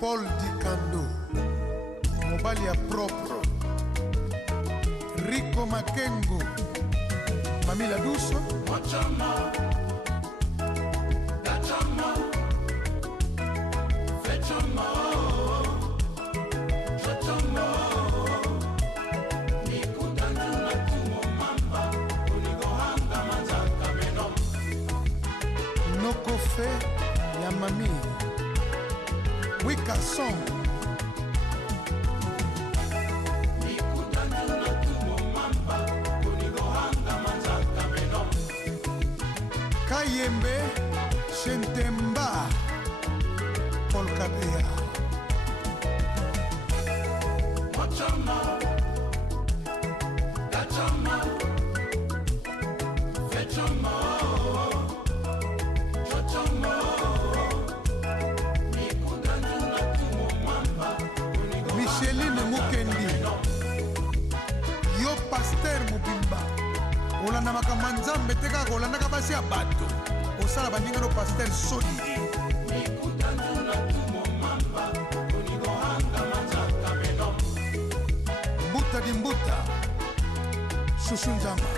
Paul Dikando, mobali ya propre. Rico Makengo, Mamila Duso, Machama, Dachama, Fechama, Chachama, Nikutana na tumo mamba, unigohanga manzaka meno. Nokofe ya mami, Wika Song, Kayembe, Shentemba, Paul Kabea. Machama, Dachama, Fechama, Chachama, Nikutana na tumo mamba, Micheline Mukendi, Yo Pasteur Mubimba, Olanda Makamanzambe teka Olanda Kabasi ya bato, Osala bandinga no Pasteur Sodi. Nikutana na tumo mamba, unigohanga manzaka meno. Mbuta di Mbuta, Chouchou Nzama.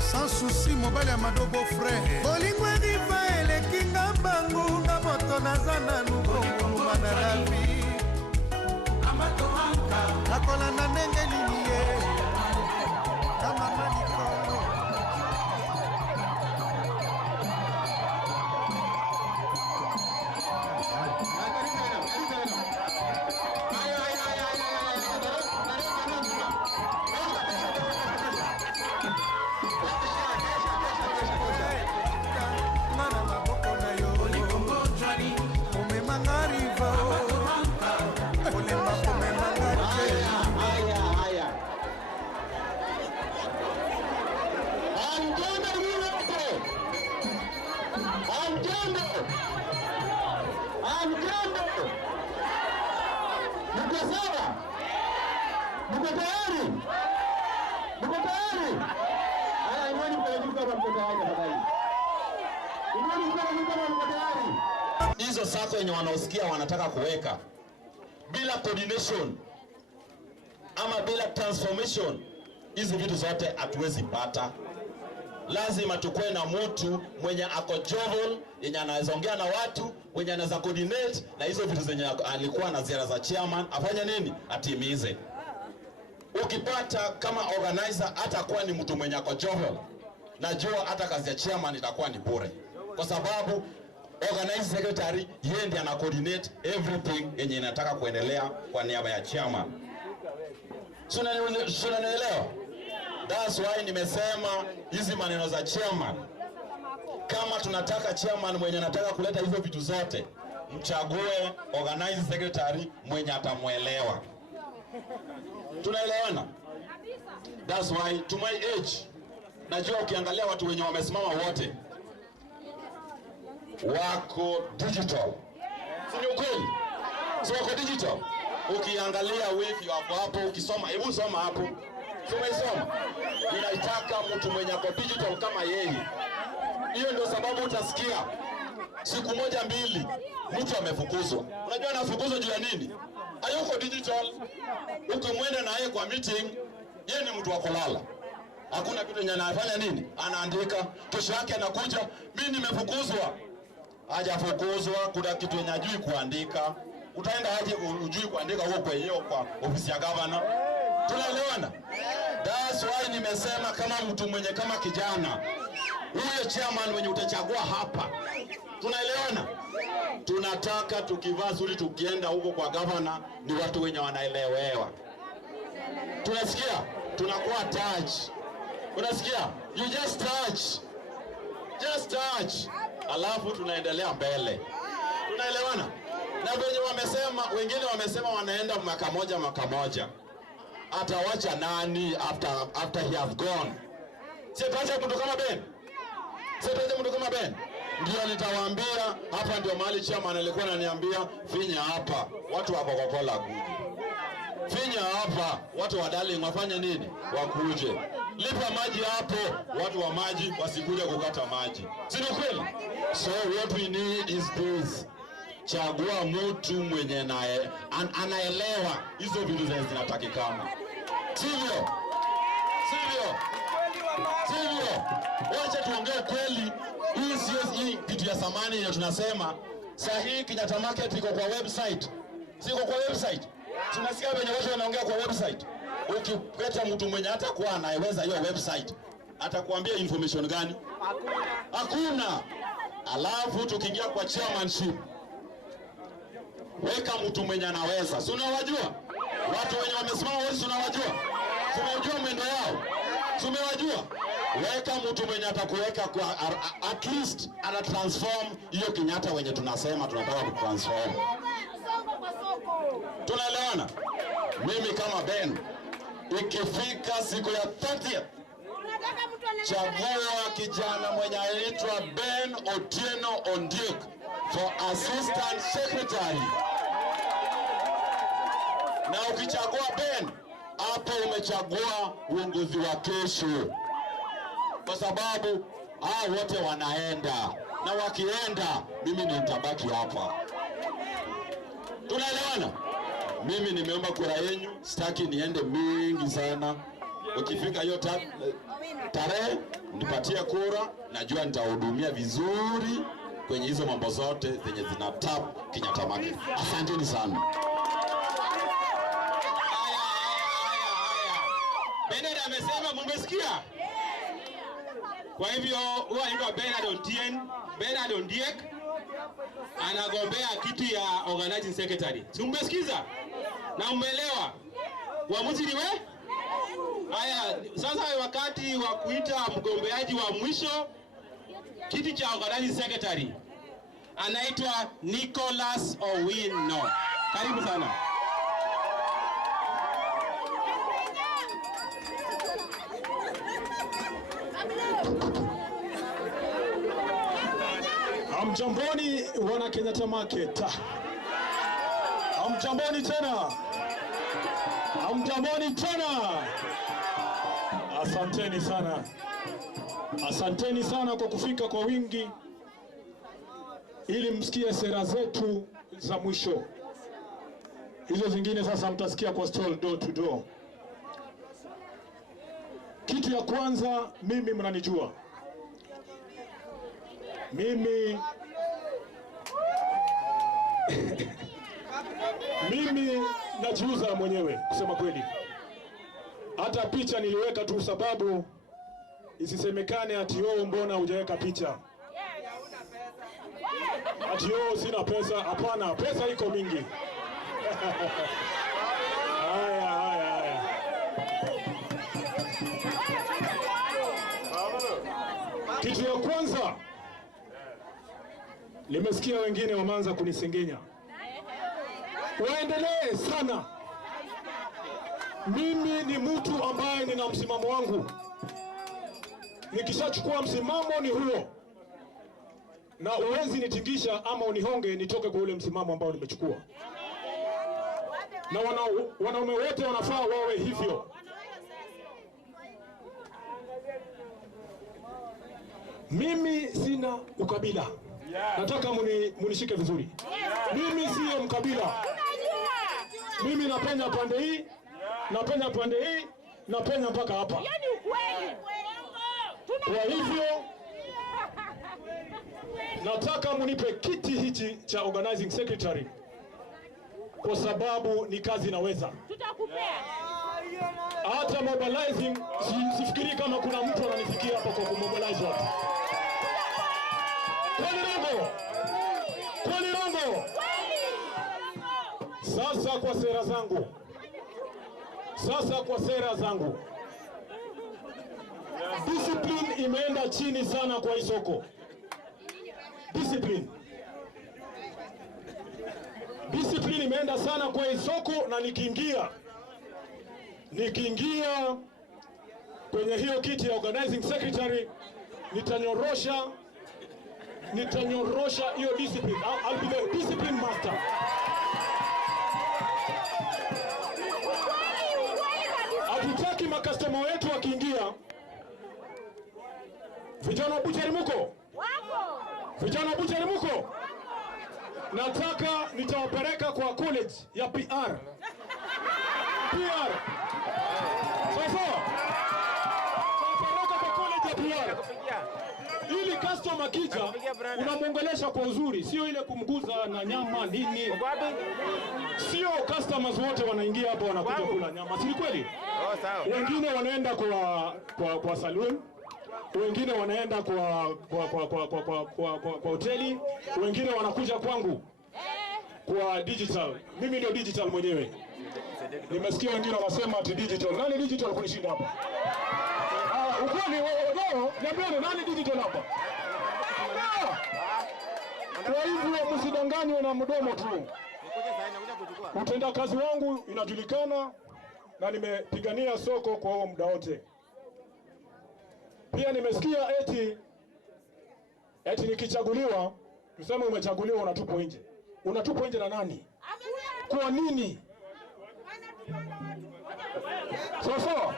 Sans souci, mobile ya Madobo frère. Bolingwe riva elekinga bangu nga moto nazana nukongo na lavi. Nakolanda ndenge nini ye kama malikolo. Mana maboko na yo umemanga riva ulemba kumemanga riva. Hizo sako wenye wanaosikia wanataka kuweka bila coordination ama bila transformation, hizi vitu zote hatuwezi pata. Lazima tukue na mtu mwenye ako jovel, yenye anaweza ongea na watu, mwenye anaweza coordinate na hizo vitu zenye alikuwa na ziara za chairman afanye nini, atimize. Ukipata kama organizer hata kuwa ni mtu mwenye ako jovel, najua hata kazi ya chairman itakuwa ni bure, kwa sababu organizing secretary yeye ndiye ana coordinate everything yenye inataka kuendelea kwa niaba ya chairman. Tunanielewa? That's why nimesema hizi maneno za chairman, kama tunataka chairman mwenye anataka kuleta hizo vitu zote, mchague organizing secretary mwenye atamuelewa. Tunaelewana? That's why to my age, najua ukiangalia watu wenye wamesimama wote wako digital. Si ni ukweli? Si wako digital? Ukiangalia wifi wako hapo, ukisoma, hebu soma hapo. Soma. Ninaitaka mtu mwenye ako digital kama yeye. Hiyo ndio sababu utasikia siku moja mbili mtu amefukuzwa. Unajua anafukuzwa juu ya nini? Hayuko digital. Ukimwenda na yeye kwa meeting, yeye ni mtu wa kulala. Hakuna kitu yenye anafanya nini? Anaandika, kesho yake anakuja, mimi nimefukuzwa. Hajafukuzwa, kuna kitu yenye hajui kuandika. Utaenda aje ujui kuandika huko kwa hiyo kwa ofisi ya governor? Tunaelewana? That's why nimesema kama mtu mwenye kama kijana, huyo chairman mwenye utachagua hapa. Tunaelewana? Tunataka tukivaa zuri tukienda huko kwa governor ni watu wenye wanaelewewa. Tunasikia? Tunakuwa touch. Unasikia? You just touch. Just touch. Alafu tunaendelea mbele. Tunaelewana? Na wenye wamesema, wengine wamesema wanaenda mwaka moja. Atawacha nani after he has gone? Sitawacha mtu kama Ben. Ndio nitawaambia hapa, ndio mahali chairman alikuwa ananiambia finya hapa watu wa Coca-Cola kuje. Finya hapa watu wa Darling wafanye nini? Wakuje. Lipa maji hapo watu wa maji wasikuje kukata maji. Si kweli? So what we need is this. chagua mtu mwenye naye anaelewa hizo vitu zinatakikana. Sivyo? Wacha tuongee kweli. Hii sio hii kitu ya samani yenye tunasema. Sahihi Kenyatta Market iko kwa website. Siko kwa website. Tunasikia wenye watu wanaongea kwa website. Ukipeta mtu mwenye hata kuwa anaweza hiyo website, atakwambia information gani? Hakuna. Alafu tukiingia kwa chairmanship, weka mtu mwenye anaweza. Si unawajua? Watu wenye wamesimama wote tunawajua. Tunajua mwendo yao. Tumewajua. Weka mtu mwenye atakuweka kwa at least ana transform hiyo Kenyatta wenye tunasema tunataka kutransform. Tunaelewana? Mimi kama Ben, ikifika siku ya 30th, chagua kijana mwenye anaitwa Ben Otieno Ondiek for assistant secretary. Na ukichagua Ben, hapo umechagua uongozi wa kesho. Kwa sababu hao wote wanaenda, na wakienda mimi nitabaki hapa. Tunaelewana? Mimi nimeomba kura yenu, sitaki niende mingi sana. Ukifika hiyo tarehe nipatie kura, najua nitahudumia vizuri kwenye hizo mambo zote zenye zinatap Kenyatta Market. Asanteni sana. Bernard amesema, mmesikia? Kwa hivyo huwa anaitwa Bernard Ondiek anagombea kiti ya organizing secretary. Si mmesikiza? Na umeelewa? Uamuzi ni wewe? Haya, sasa wakati wa kuita mgombeaji wa mwisho kiti cha organizing secretary. Anaitwa Nicholas Owino. Karibu sana. Hamjamboni wana Kenyatta Market. Hamjamboni tena. Hamjamboni tena. Asanteni sana. Asanteni sana kwa kufika kwa wingi ili msikie sera zetu za mwisho. Hizo zingine sasa mtasikia kwa stall door to door. Kitu ya kwanza, mimi mnanijua. Mimi najiuza mwenyewe kusema kweli. Hata picha niliweka tu sababu isisemekane ati wewe mbona hujaweka picha. Ati wewe sina pesa. Hapana, pesa iko mingi. Haya. Kitu ya kwanza, nimesikia wengine wameanza kunisengenya. Waendelee sana. Mimi ni mtu ambaye nina msimamo wangu. Nikishachukua msimamo ni huo. Na uwezi nitingisha ama unihonge nitoke kwa ule msimamo ambao nimechukua. Na wanaume wote wanafaa wawe hivyo. Mimi sina ukabila. Nataka munishike vizuri. Mimi sio mkabila. Mimi napenya pande hii, napenya pande hii, napenya mpaka hapa. Kwa hivyo nataka munipe kiti hichi cha organizing secretary kwa sababu ni kazi naweza. Tutakupea. Hata mobilizing sifikiri kama kuna mtu ananifikia hapa kwa kumobilize watu. Kweli rongo. Sasa kwa sera zangu. Discipline imeenda chini sana kwa hii soko. Discipline imeenda sana kwa hii soko, na nikiingia kwenye hiyo kiti ya organizing secretary nitanyorosha hiyo discipline. I'll be the discipline master. Hatutaki makastoma wetu wakiingia. Vijana buchari muko? Wako. Vijana buchari muko? nataka nitawapeleka kwa college ya PR. Sasa tawapeleka kwa college ya PR. Ili customer kija unamwongelesha kwa uzuri, sio ile kumguza na nyama nini. Sio customers wote wanaingia hapo wanakuja kula nyama, si kweli? Wengine wanaenda kwa saloon, wengine wanaenda kwa hoteli, wengine wanakuja kwangu kwa digital. Mimi ndio digital mwenyewe. Nimesikia wengine wanasema ati digital. Nani digital kunishinda hapa? Ukweli wewe niambie nani digital hapa? Kwa hivyo msidanganywe na mdomo tu. Utenda kazi wangu inajulikana na nimepigania soko kwa huo muda wote. Pia nimesikia eti nikichaguliwa, tuseme umechaguliwa unatupwa nje. Unatupwa nje na nani? Kwa nini? Sasa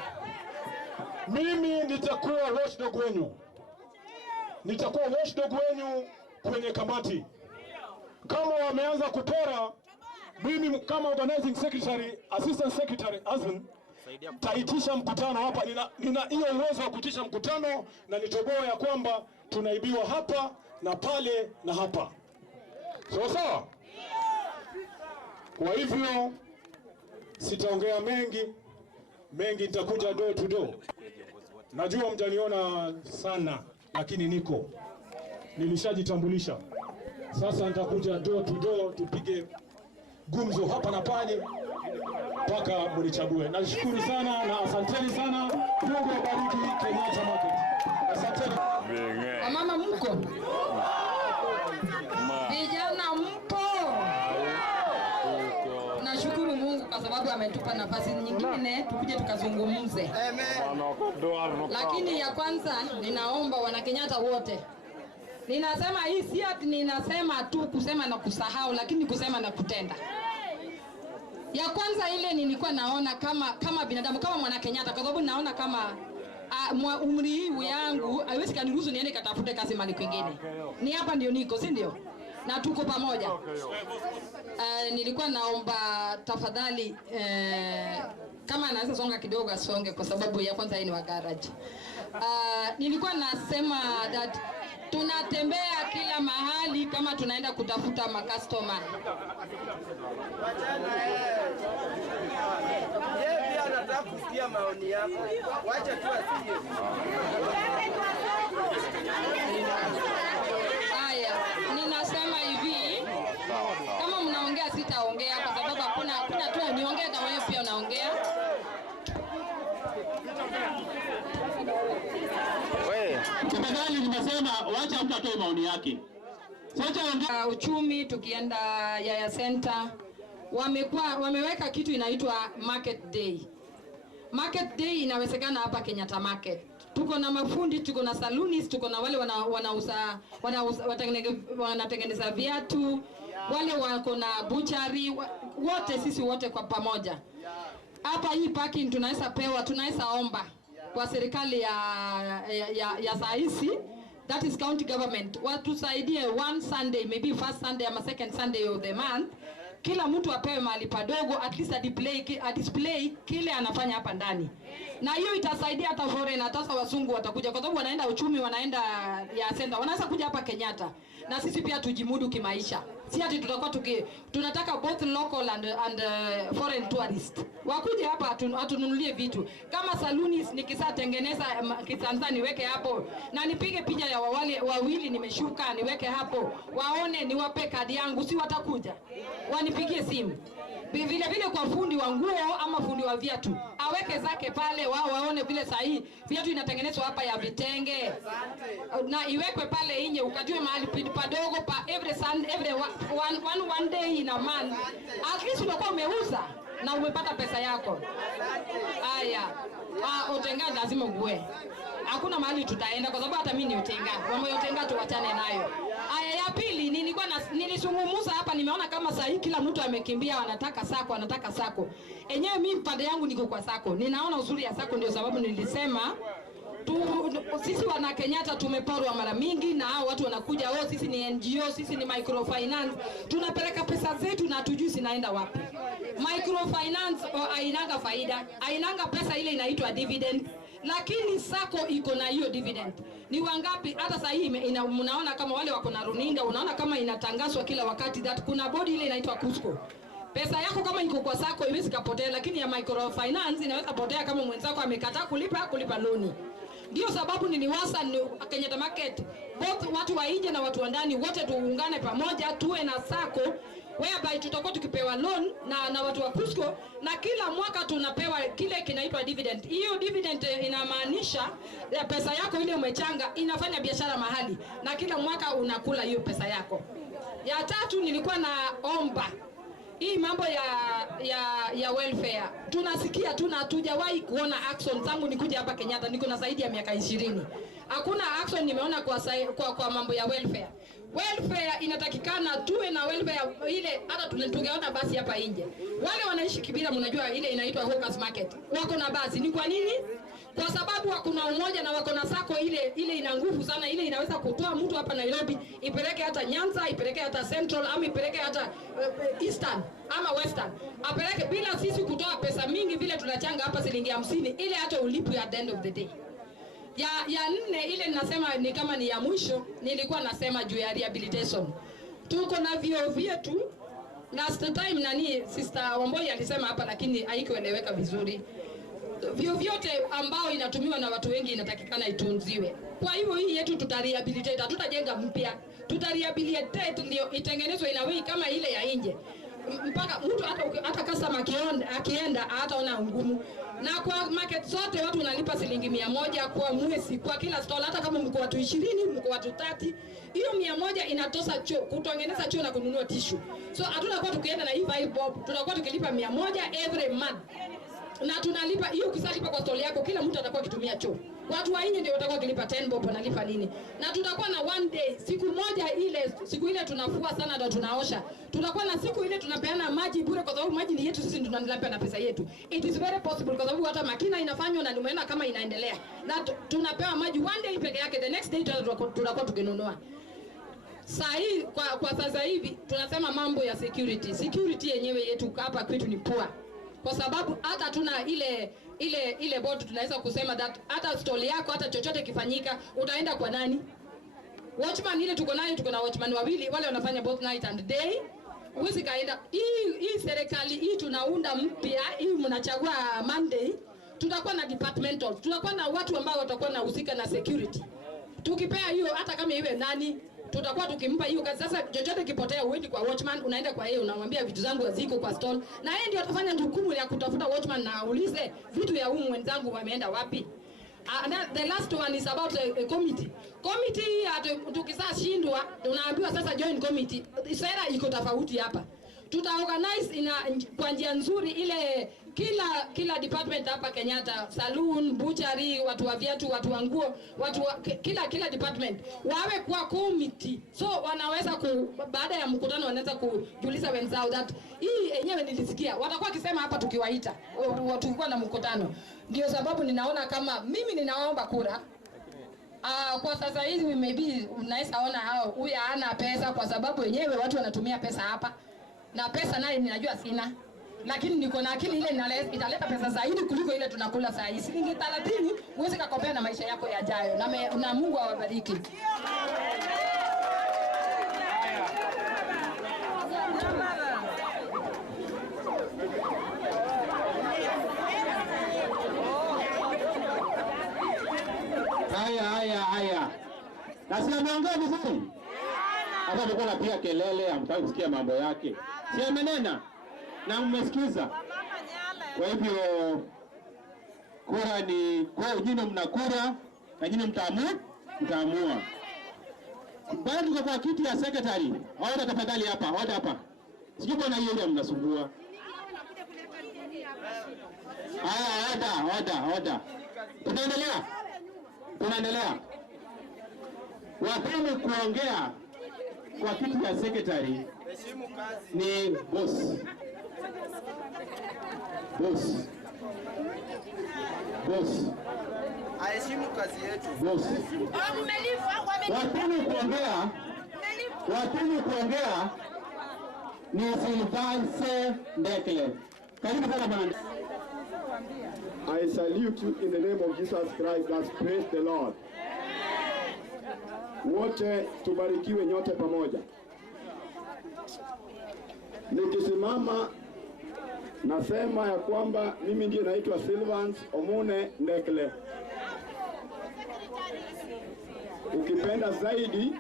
mimi nitakuwa watchdog wenu. Nitakuwa watchdog wenu kwenye kamati. Kama wameanza kupora, mimi kama organizing secretary, assistant secretary Azmin, taitisha mkutano hapa. Nina hiyo uwezo wa kuitisha mkutano na nitoboa ya kwamba tunaibiwa hapa na pale na hapa. Sawa? Kwa hivyo sitaongea mengi nitakuja door to door. Najua mjaniona sana lakini nilishajitambulisha. Sasa nitakuja door to door tupige gumzo hapa na pale mpaka mnichague. Nashukuru sana na asanteni sana. Mungu awabariki Kenyatta Market. Asanteni. Mama mko? Vijana mpo? Nashukuru Mungu kwa sababu ametupa nafasi nyingine tukuje tukazungumze. Lakini ya kwanza ninaomba wana Kenyatta wote. Ninasema hii si ati ninasema tu kusema na kusahau, lakini kusema na kutenda. Ya kwanza ile nilikuwa naona kama binadamu, kama mwana Kenyatta, kwa sababu naona kama umri huu yangu haiwezi kaniruhusu niende katafute kazi mahali kwingine. Ni hapa ndio niko, si ndio? Na tuko pamoja. Nilikuwa naomba tafadhali kama anaweza songa kidogo asonge, kwa sababu ya kwanza ni wa garage. Nilikuwa nasema that tunatembea kila mahali kama tunaenda kutafuta makastoma. Yeye pia anataka kusikia maoni yako. Wacha tu asikie. Haya, ninasema hivi, kama mnaongea sitaongea kwa sababu hakuna tu niongee na wewe pia unaongea. Tafadhali nimesema wacha mtu atoe maoni yake. Sasa Uchumi tukienda Yaya Center wameweka kitu inaitwa Market Day. Market Day inawezekana hapa Kenyatta Market. Tuko na mafundi, tuko na saloonists, tuko na wale wanatengeneza viatu, wale wako na butchery, wote sisi wote kwa pamoja. Hapa hii parking tunaweza omba kwa serikali ya saisi, that is county government, watusaidie one Sunday, maybe first Sunday ama second Sunday of the month, kila mtu apewe mahali padogo, at least a display kile anafanya hapa ndani. Na hiyo itasaidia hata foreign, hata wasungu watakuja, kwa sababu wanaenda Uchumi, wanaenda ya Center, wanaweza kuja hapa Kenyatta. Na sisi pia tujimudu kimaisha. Si ati tutakuwa tunataka both local and foreign tourists wakuje hapa atununulie vitu. Kama saloonists nikisatengeneza kisanza niweke hapo, na nipige picha ya wawili nimeshuka niweke hapo, waone, niwape kadi yangu, si watakuja wanipigie simu. Vile kwa fundi wa nguo ama fundi wa viatu aweke zake pale, wao waone vile sahihi viatu inatengenezwa hapa ya vitenge, na iwekwe pale nje, ukajue mahali padogo pa every one day in a month, at least unakuwa umeuza na umepata pesa yako. Haya, Otenga lazima uwe. Hakuna mahali tutaenda kwa sababu hata mimi ni Otenga. Mambo ya Otenga tuachane nayo. Haya, ya pili nilisungumuza hapa, nimeona kama saa hii kila mtu amekimbia, anataka sako. Enyewe mimi pande yangu niko kwa sako. Ninaona uzuri ya sako, ndio sababu nilisema Sisi wana Kenyatta tumeporwa mara mingi na hao watu wanakuja, sisi ni NGO, sisi ni microfinance. Tunapeleka pesa zetu na tujui zinaenda wapi. Microfinance hainanga faida, hainanga pesa ile inaitwa dividend. Lakini sako iko na hiyo dividend. Ni wangapi hata sasa hii mnaona kama wale wako na runinga, unaona kama inatangazwa kila wakati that kuna bodi ile inaitwa Cusco. Pesa yako kama iko kwa sako iwezi kapotea, lakini ya microfinance inaweza potea kama mwenzako amekataa kulipa loni. Ndio sababu niliwasa Kenyatta Market both watu wa nje na watu wa ndani wote tuungane pamoja, tuwe na sako whereby tutakuwa tukipewa loan na watu wa Cusco, na kila mwaka tunapewa kile kinaitwa dividend. Hiyo dividend inamaanisha ya pesa yako ile umechanga inafanya biashara mahali, na kila mwaka unakula hiyo pesa yako. Ya tatu nilikuwa naomba hii mambo ya welfare. Tunasikia hatujawahi kuona action tangu nikuja hapa Kenyatta, niko na zaidi ya miaka 20. Hakuna action nimeona kwa mambo ya welfare. Welfare inatakikana tuwe na welfare ile hata tungeona basi hapa nje. Wale wanaishi Kibira mnajua ile inaitwa Hawkers Market. Wako na basi. Ni kwa nini? Kwa sababu hakuna umoja na wako na sako ile ina nguvu sana, ile inaweza kutoa mtu hapa Nairobi ipeleke hata Nyanza, ipeleke hata Central, ama ipeleke hata Eastern ama Western. Apeleke bila sisi kutoa pesa mingi vile tunachanga hapa shilingi 50 ile hata ulipu at the end of the day. Ya nne ile ninasema ni kama ni ya mwisho, nilikuwa nasema juu ya rehabilitation. Tuko na vio vyetu. Last time Sister Wamboi alisema hapa lakini haikueleweka vizuri. Vio vyote ambao inatumiwa na watu wengi inatakikana itunziwe. Kwa hivyo hii yetu tutarehabilitate, hatutajenga mpya. Tutarehabilitate ndio itengenezwe inawe kama ile ya nje. Mpaka mtu hata customer akienda hataona ngumu. Na kwa market zote watu wanalipa shilingi 100 kwa mwezi kwa kila stall, hata kama mko watu 20, mko watu 30. Hiyo 100 inatosa choo, kutengeneza choo na kununua tissue. So hatuna kwa tukienda na hii vibe bob, tunakuwa tukilipa 100 every month. Na tunalipa hiyo, ukisalipa kwa stall yako kila mtu atakuwa akitumia choo. Watu wa nje ndio watakuwa kilipa 10 bob wanalipa nini. Na tutakuwa na one day, siku moja ile, siku ile tunafua sana ndio tunaosha. Tutakuwa na siku ile tunapeana maji bure kwa sababu maji ni yetu sisi, ndio tunalipa na pesa yetu. It is very possible kwa sababu hata makina inafanywa na nimeona kama inaendelea. Na tunapewa maji one day peke yake, the next day tutakuwa tukinunua. Sasa hii kwa sasa hivi tunasema mambo ya security. Security yenyewe yetu hapa kwetu ni poor. Kwa sababu hata tuna ile board tunaweza kusema that hata stall yako hata chochote kifanyika utaenda kwa nani? Watchman ile tuko nayo, tuko na watchman wawili wale wanafanya both night and day. Uwezi kaenda hii serikali hii tunaunda mpya hii mnachagua Monday, tutakuwa na departmental, tutakuwa na watu ambao watakuwa na husika na security. Tukipea hiyo hata kama iwe nani tutakuwa tukimpa hiyo kazi. Sasa chochote kipotea uendi kwa watchman, unaenda kwa yeye unamwambia vitu zangu haziko kwa stall, na yeye ndio atafanya jukumu ya kutafuta watchman na aulize vitu ya huyu mwenzangu wameenda wapi. The last one is about a committee. Committee tukisashindwa tunaambiwa sasa join committee. Sera iko tofauti hapa. Tutaorganize kwa njia nzuri ile kila department hapa Kenyatta, saloon, butchery, watu wa viatu, watu wa nguo, kila department wawe kwa committee. So wanaweza baada ya mkutano wanaweza kujuliza wenzao that hii yenyewe nilisikia. Watakuwa kisema hapa tukiwaita tulikuwa na mkutano. Ndio sababu ninaona kama mimi ninaomba kura. Kwa sasa hivi maybe unaweza ona hao huyu hana pesa kwa sababu wenyewe watu wanatumia pesa hapa. Na pesa naye ninajua sina. Lakini niko na akili ile italeta pesa zaidi kuliko ile tunakula saa hii. Shilingi 30 uweze kukompea na maisha yako yajayo. Na Mungu awabariki. Haya. Na si ameongea vizuri? Hata mko napiga kelele, hamtaki kusikia mambo yake. Si amenena? Na mmesikiza. Kwa hivyo kura ni kwa nyinyi mnakura na nyinyi mtaamua. Bado tuko kwa kiti ya secretary. Hoda tafadhali hapa, hoda hapa. Sijui bwana hiyo ile mnasumbua. Hoda. Tunaendelea. Wapeni kuongea kwa kiti ya secretary ni boss. aheshimu kazi yetu. Boss. Watini kuongea ni Silvance Ndekle. Karibu sana bwana. I salute you in the name of Jesus Christ. Let's praise the Lord. Wote tubarikiwe nyote pamoja. Nikisimama nasema ya kwamba mimi ndiye naitwa Silvance Omune Ndekle. Ukipenda zaidi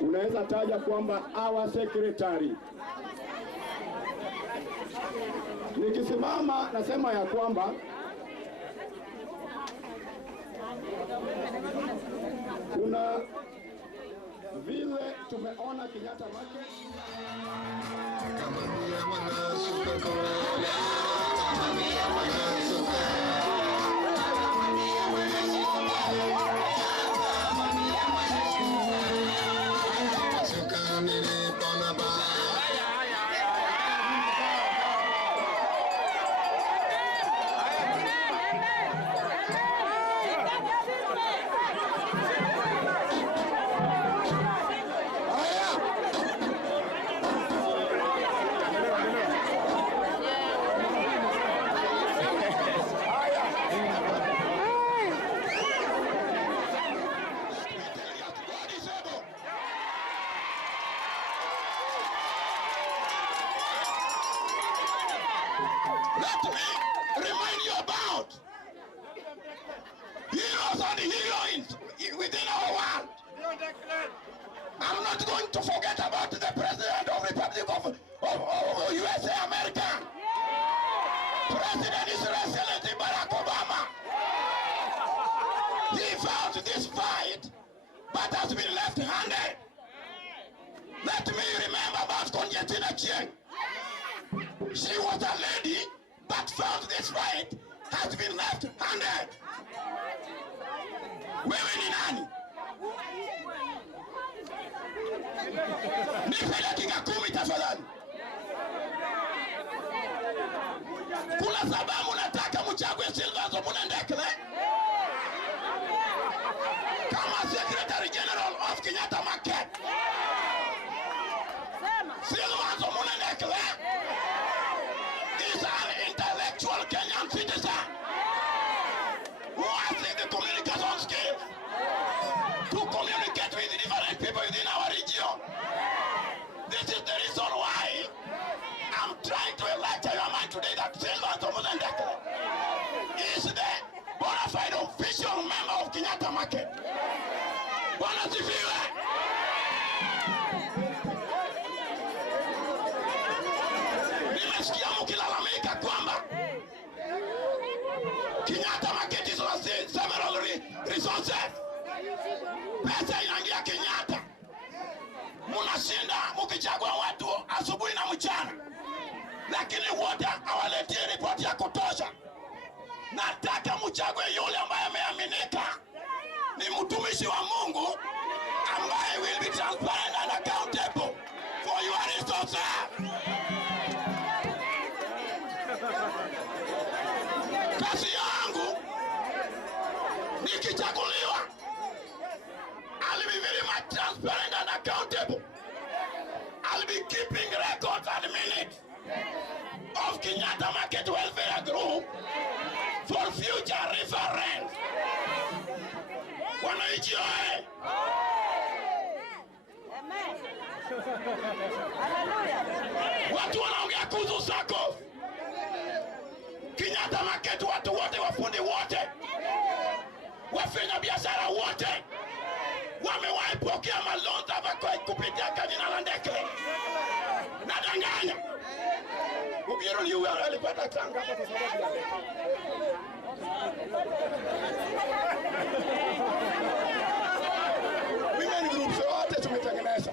unaweza taja kwamba our secretary. Nikisimama nasema ya kwamba kuna vile tumeona Kenyatta Market within our world. I'm not going to forget about the President of the Republic of USA America. President His Excellency Barack Obama. He fought this fight, but has been left-handed. Let me remember about Conjetina Chieng. She was a lady, but fought this fight, has been left-handed. Wewe ni nani? Nipe dakika 10 tafadhali. Kuna sababu nataka mchague Silvance Omune Ndekle kama Secretary General of Kenyatta Market. Silvance Omune Ndekle is an intellectual Kenyan citizen who has the communication skills to communicate with different people within our region. This is the reason why I'm trying to lecture your mind today that Silvance Omune Ndekle is the bona fide official member of Kenyatta Market. Bwana sifiwe. Nimesikia mkilalamika kwamba Kenyatta Market is several resources. Pesa inaingia Kenyatta. Munashinda mkichagua watu asubuhi na mchana, lakini wote hawaletii ripoti ya kutosha. Nataka mchague yule ambaye ameaminika, ni mtumishi wa Mungu ambaye will be transparent and accountable for your resources. Kazi yangu nikichaguliwa, I'll be very much transparent and accountable. I'll be keeping records and minutes of Kenyatta Market Welfare Group for future reference. Wananchi oye! Watu wanaongea kuhusu SACCOS. Kenyatta Market, watu wote, wafundi wote, wafanya biashara wote wamewahi pokea malonza hapa kupitia jina la Ndekle. Nadanganya. Ubiero ni wewe alipata tanga kwa sababu ya Ndekle. Women groups zote tumetengeneza.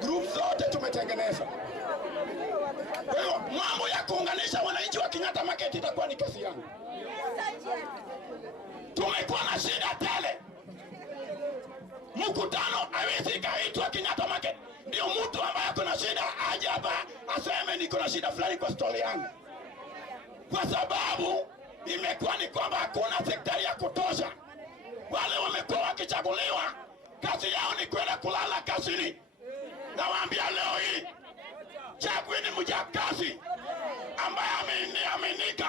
Groups zote tumetengeneza. Kwa hiyo mambo ya kuunganisha wananchi wa Kenyatta Market itakuwa ni kazi yangu. Tumekuwa na shida tele. Mkutano hawezi kaitwa Kenyatta Market. Ndio mtu ambaye kuna shida aje hapa aseme niko na shida fulani kwa stall yangu. Kwa sababu imekuwa ni kwamba hakuna sekretari ya kutosha. Wale wamekuwa wakichaguliwa, kazi yao ni kwenda kulala kazini. Nawaambia leo hii, chagueni mjakazi ambaye ameaminika,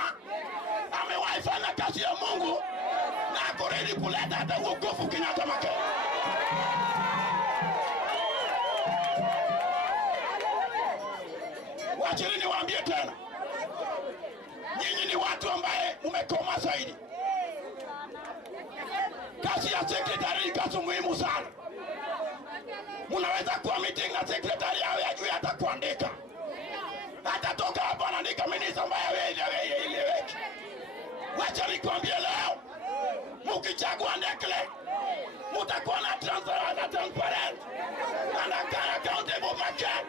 amewahi fanya kazi ya Mungu na ako ready kuleta hata uokovu Kenyatta Market. Wacheni niwaambie tena, nyinyi ni watu ambaye umekoma zaidi. Kazi ya sekretari ni kazi muhimu sana. Munaweza kuwa meeting na sekretari yao ya juu hata kuandika. Hata toka hapa anaandika minisa ambaye eleweki. Wacha nikwambie leo, mukichagua Ndekle, mutakuwa na transparent and accountable market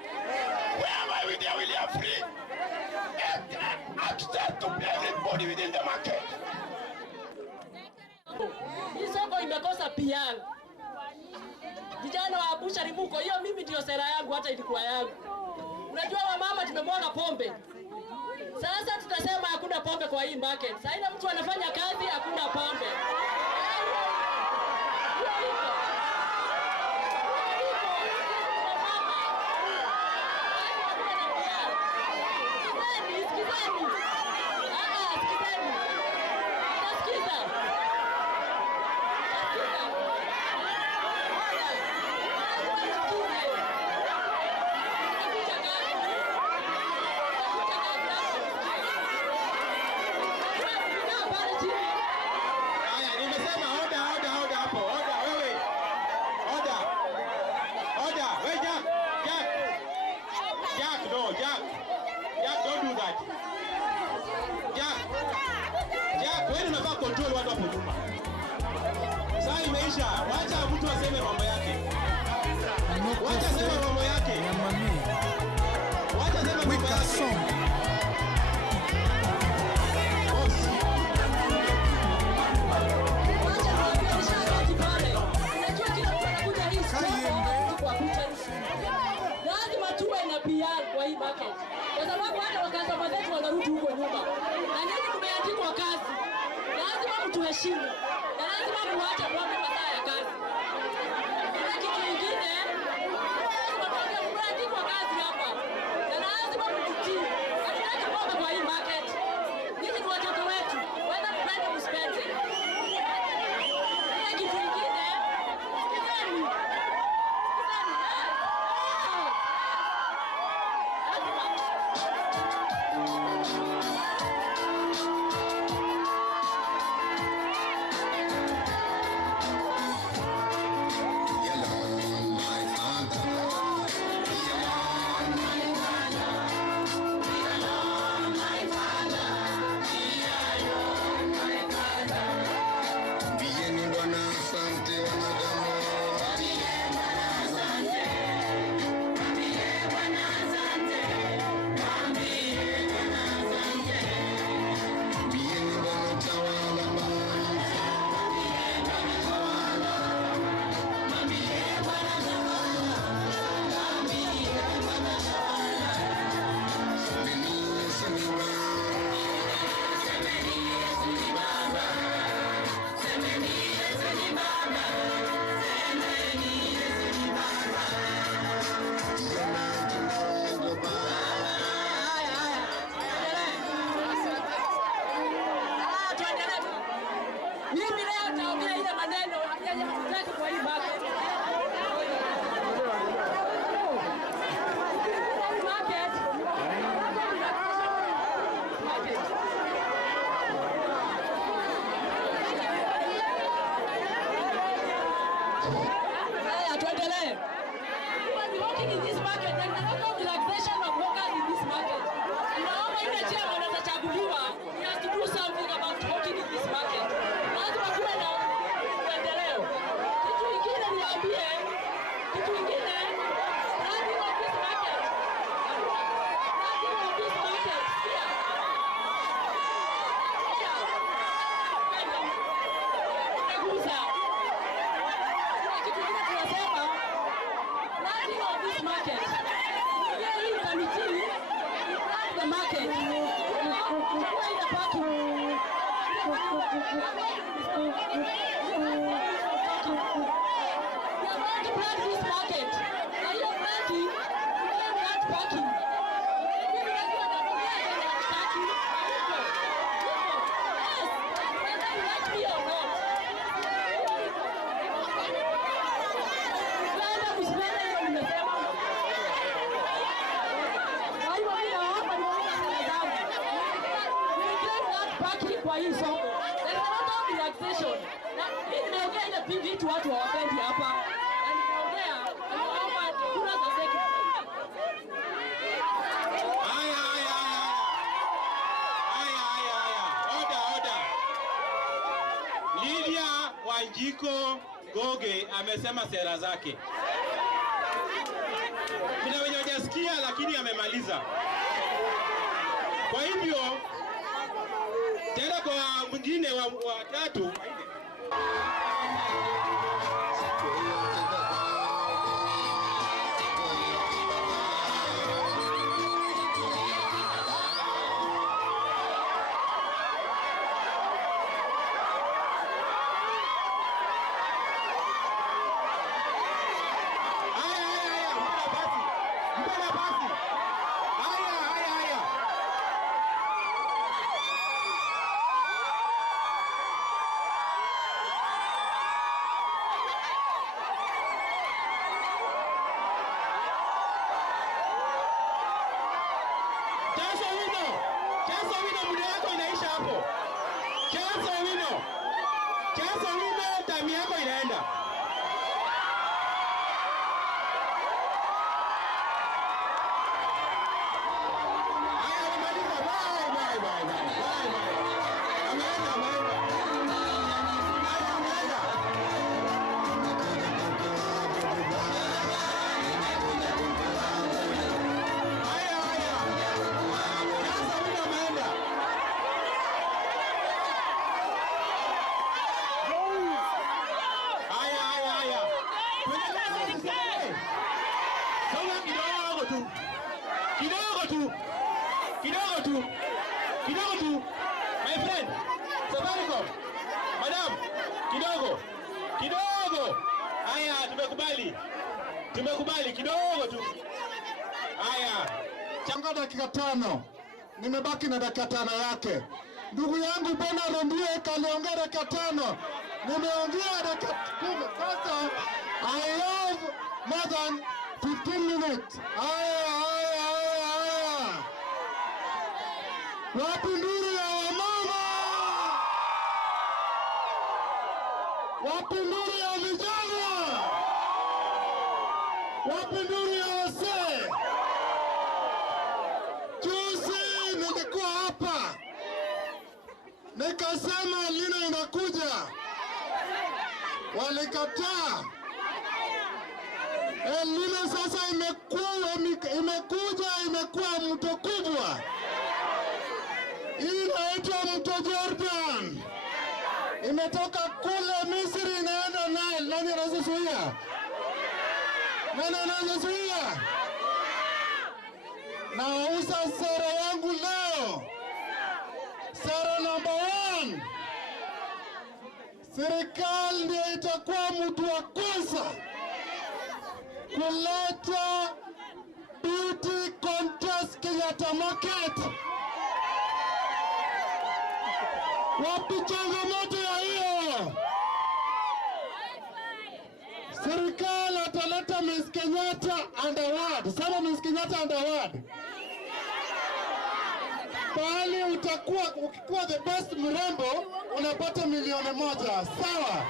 whereby we will have free access to everybody within the market. Hii soko imekosa PR. Vijana wa buchari muko, hiyo mimi ndio sera yangu, hata ilikuwa yangu. Unajua wamama tumemwaga pombe. Sasa tutasema hakuna pombe kwa hii market. Sasa ina mtu anafanya kazi, hakuna pombe. Control watu hapo nyuma. Sasa imeisha. Wacha mtu aseme mambo yake. Wacha sema mambo yake. Wacha sema mambo yake. Lazima tuwe na PR kwa hii market. Kwa sababu hata wakasema zetu wanarudi huko nyuma. Na nyinyi tumeandikwa kazi. Lazima mtuheshimu. Na lazima muache pombe masaa ya kazi. Kuna kitu kingine, lazima tuambie mmeandikwa kazi hapa. Na lazima mtutii. Hatutaki pombe kwa hii market. Nyinyi ni watoto wetu. Whether mpende msipende. Kuna kitu kingine, sikizeni. vitu watu hawapendi hapa. Na nimeongea, naomba kura za secretary. Oda. Lydia Wanjiko Ngoge amesema sera zake. Kuna wenye hawajasikia lakini amemaliza. Kwa hivyo tena kwa mwingine wa tatu kidogo tu, my friend, Safaricom, madam, kidogo. Haya, tumekubali kidogo tu. Haya, changa dakika 5, nimebaki na dakika 5 yake. Ndugu yangu Bwana Rondie kaliongea dakika 5, nimeongea dakika 10. Sasa I have more than 15 minutes. Haya. Wapi nduru ya wamama? Wapi nduru ya vijana? Wapi nduru ya wazee? Juzi nilikuwa hapa nikasema Lina inakuja, walikataa. Lina sasa imekuwa mto kubwa. Hii inaitwa mto Jordan. Imetoka kule Misri inaenda Nile. Nani anazuia? Nauza sera yangu leo. Sera number 1. Serikali ndio itakuwa mtu wa kwanza kuleta beauty contest Kenyatta Market. Wapi changamoto ya hiyo? Serikali ataleta Miss Kenyatta Underworld. Sema Miss Kenyatta Underworld. Pahali ukikuwa the best mrembo unapata 1,000,000. Sawa?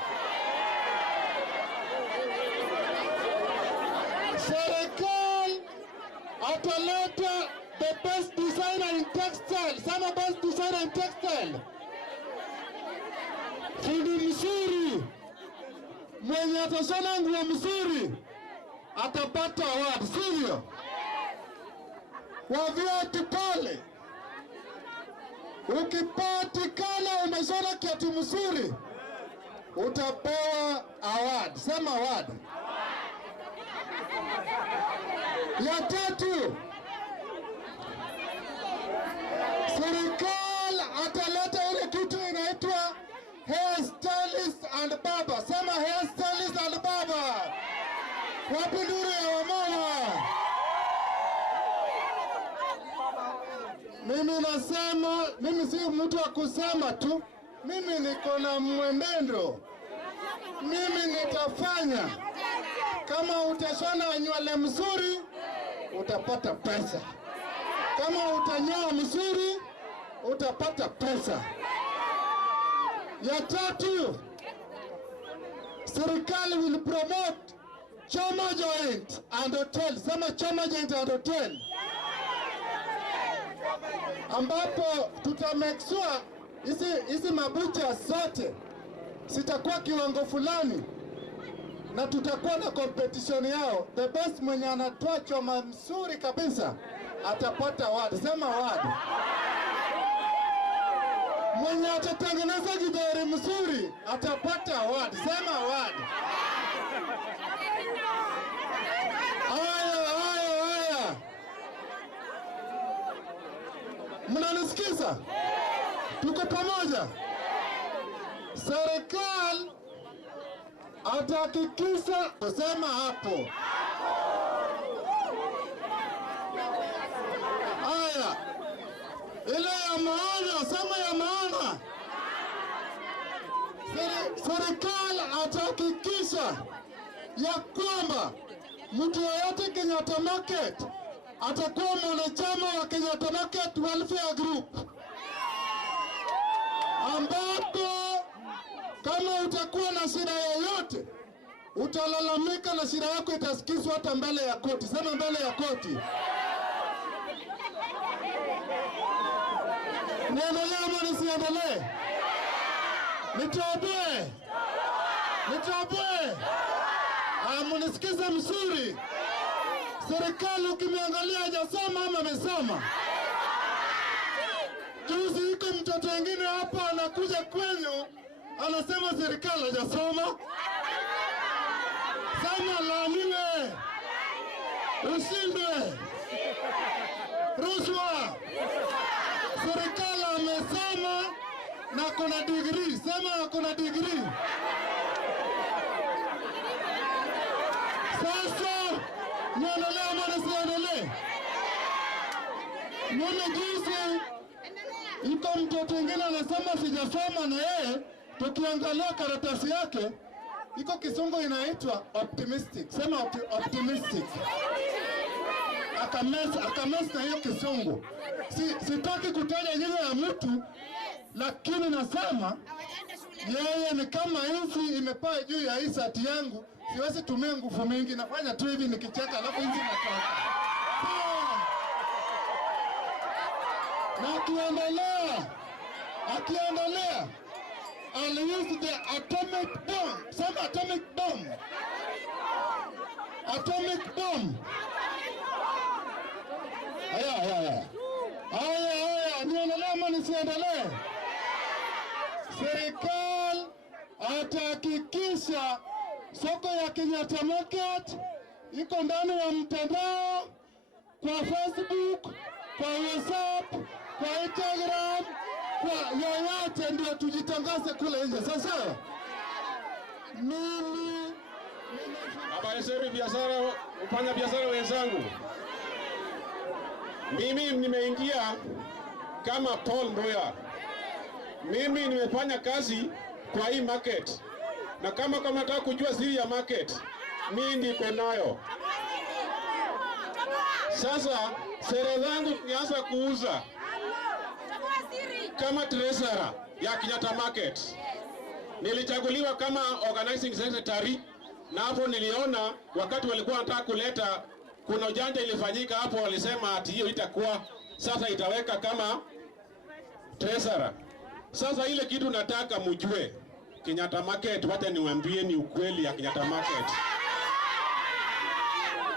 Serikali ataleta the best designer in textile. Sema best designer in textile. Fundi mzuri mwenye atashona nguo mzuri atapata award, sivyo? Kwa viatu pale, ukipatikana umeshona kiatu mzuri utapewa award. Sema award. Ya 3, serikali ataleta ile kitu inaitwa mzuri ya wamama. Mimi nasema, mimi si mtu wa kusema tu, mimi niko na mwenendo. Mimi nitafanya. Kama utashona nywele mzuri, utapata pesa. Kama utanyoa mzuri, utapata pesa. Ya tatu, serikali will promote Choma Joint and Hotel. Sema Choma Joint and Hotel, ambapo tuta make sure hizi mabucha zote sitakuwa kiwango fulani, na tutakuwa na competition yao. The best mwenye anatoa choma mzuri kabisa atapata award. Sema award. Mwenye atatengeneza githeri mzuri atapata award. Sema award. Haya. Mnanisikiza? Tuko pamoja? Serikali atahakikisha, tusema hapo. Haya, ile ya maana, sema ya maana. Serikali atahakikisha ya kwamba mtu yoyote Kenyatta Market atakuwa mwanachama wa Kenyatta Market Welfare Group, ambapo kama utakuwa na shida yoyote utalalamika na shida yako itasikizwa hata mbele ya koti. Sema mbele ya koti. Niendelee ama nisiendelee? Nitoboe? Mnisikize mzuri. Serikali ukimiangalia hajasoma ama amesoma? Juzi iko mtoto wengine hapa anakuja kwenyu anasema serikali hajasoma. Sema laaniwe, ushindwe, rushwa. Serikali amesoma na kuna degree. Sema kuna degree. Sasa niendelee ama nisiendelee? Mwana juzi iko mtoto mwingine anasema sijasoma, na yeye tukiangalia karatasi yake iko kisungo inaitwa optimistic. Sema optimistic. Akamesa na hiyo kisungo. Sitaki kutaja jina ya mtu, lakini nasema yeye ni kama inzi imepaa juu ya hii sati yangu. Siwezi tumia nguvu mingi, nafanya tu hivi nikicheka alafu inzi natoka. Na akiendelea I'll use the atomic bomb. Sema atomic bomb. Atomic bomb. Haya. Niendelee ama nisiendelee? Serikali atahakikisha soko ya Kenyatta Market iko ndani ya mtandao, kwa Facebook, kwa WhatsApp, kwa Instagram, kwa yoyote, ndio tujitangaze kule nje. Sasa mimi habari sasa, biashara, ufanya biashara wenzangu, mimi nimeingia kama Paul Mboya. Mimi nimefanya kazi kwa hii market, na kama nataka kujua siri ya market, mimi niko nayo. Sasa sera zangu nianza kuuza kama treasurer ya Kenyatta Market. Nilichaguliwa kama organizing secretary, na hapo niliona wakati walikuwa wanataka kuleta, kuna ujanja ilifanyika hapo, walisema ati hiyo itakuwa sasa itaweka kama treasurer. Sasa ile kitu nataka mjue Kenyatta Market, wacha niwaambie ni ukweli ya Kenyatta Market.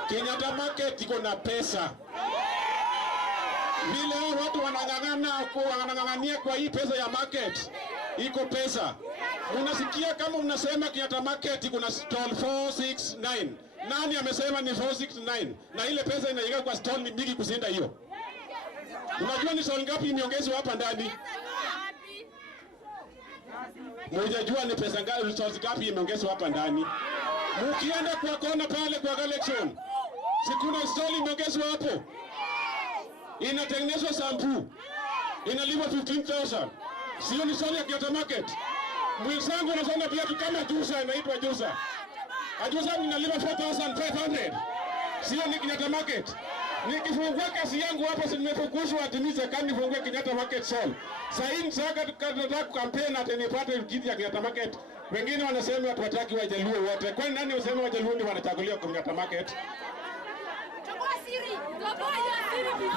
Kenyatta Market iko na pesa. Vile watu wanang'ang'ania kwa hii pesa ya market, iko pesa. Unasikia kama unasema Kenyatta Market kuna stall 469. Nani amesema ni 469? Na ile pesa inaingia kwa stall ni mingi kusinda hiyo. Unajua ni stall ngapi imeongezwa hapa ndani? Mmoja jua ni pesa ngapi, stall ngapi imeongezwa hapa ndani? Mukienda kwa kona pale kwa election, sikuna stall imeongezwa hapo, inatengenezwa shampoo, inalipa 15,000. Sio ni stall ya Kenyatta Market. Mwenzangu anasonga viatu kama Jusa, inaitwa Jusa. Ajusa ninalipa 4,500. Sio ni Kenyatta Market. Nikifungua kazi yangu hapo si nimefukushwa atimize kama nifungue Kenyatta Market stall. Sasa nataka kukampeni ati nipate kiti ya Kenyatta Market. Wengine wanasema watu wataki Wajaluo wote. Kwani nani wasema Wajaluo ndio wanachaguliwa kwa Kenyatta Market?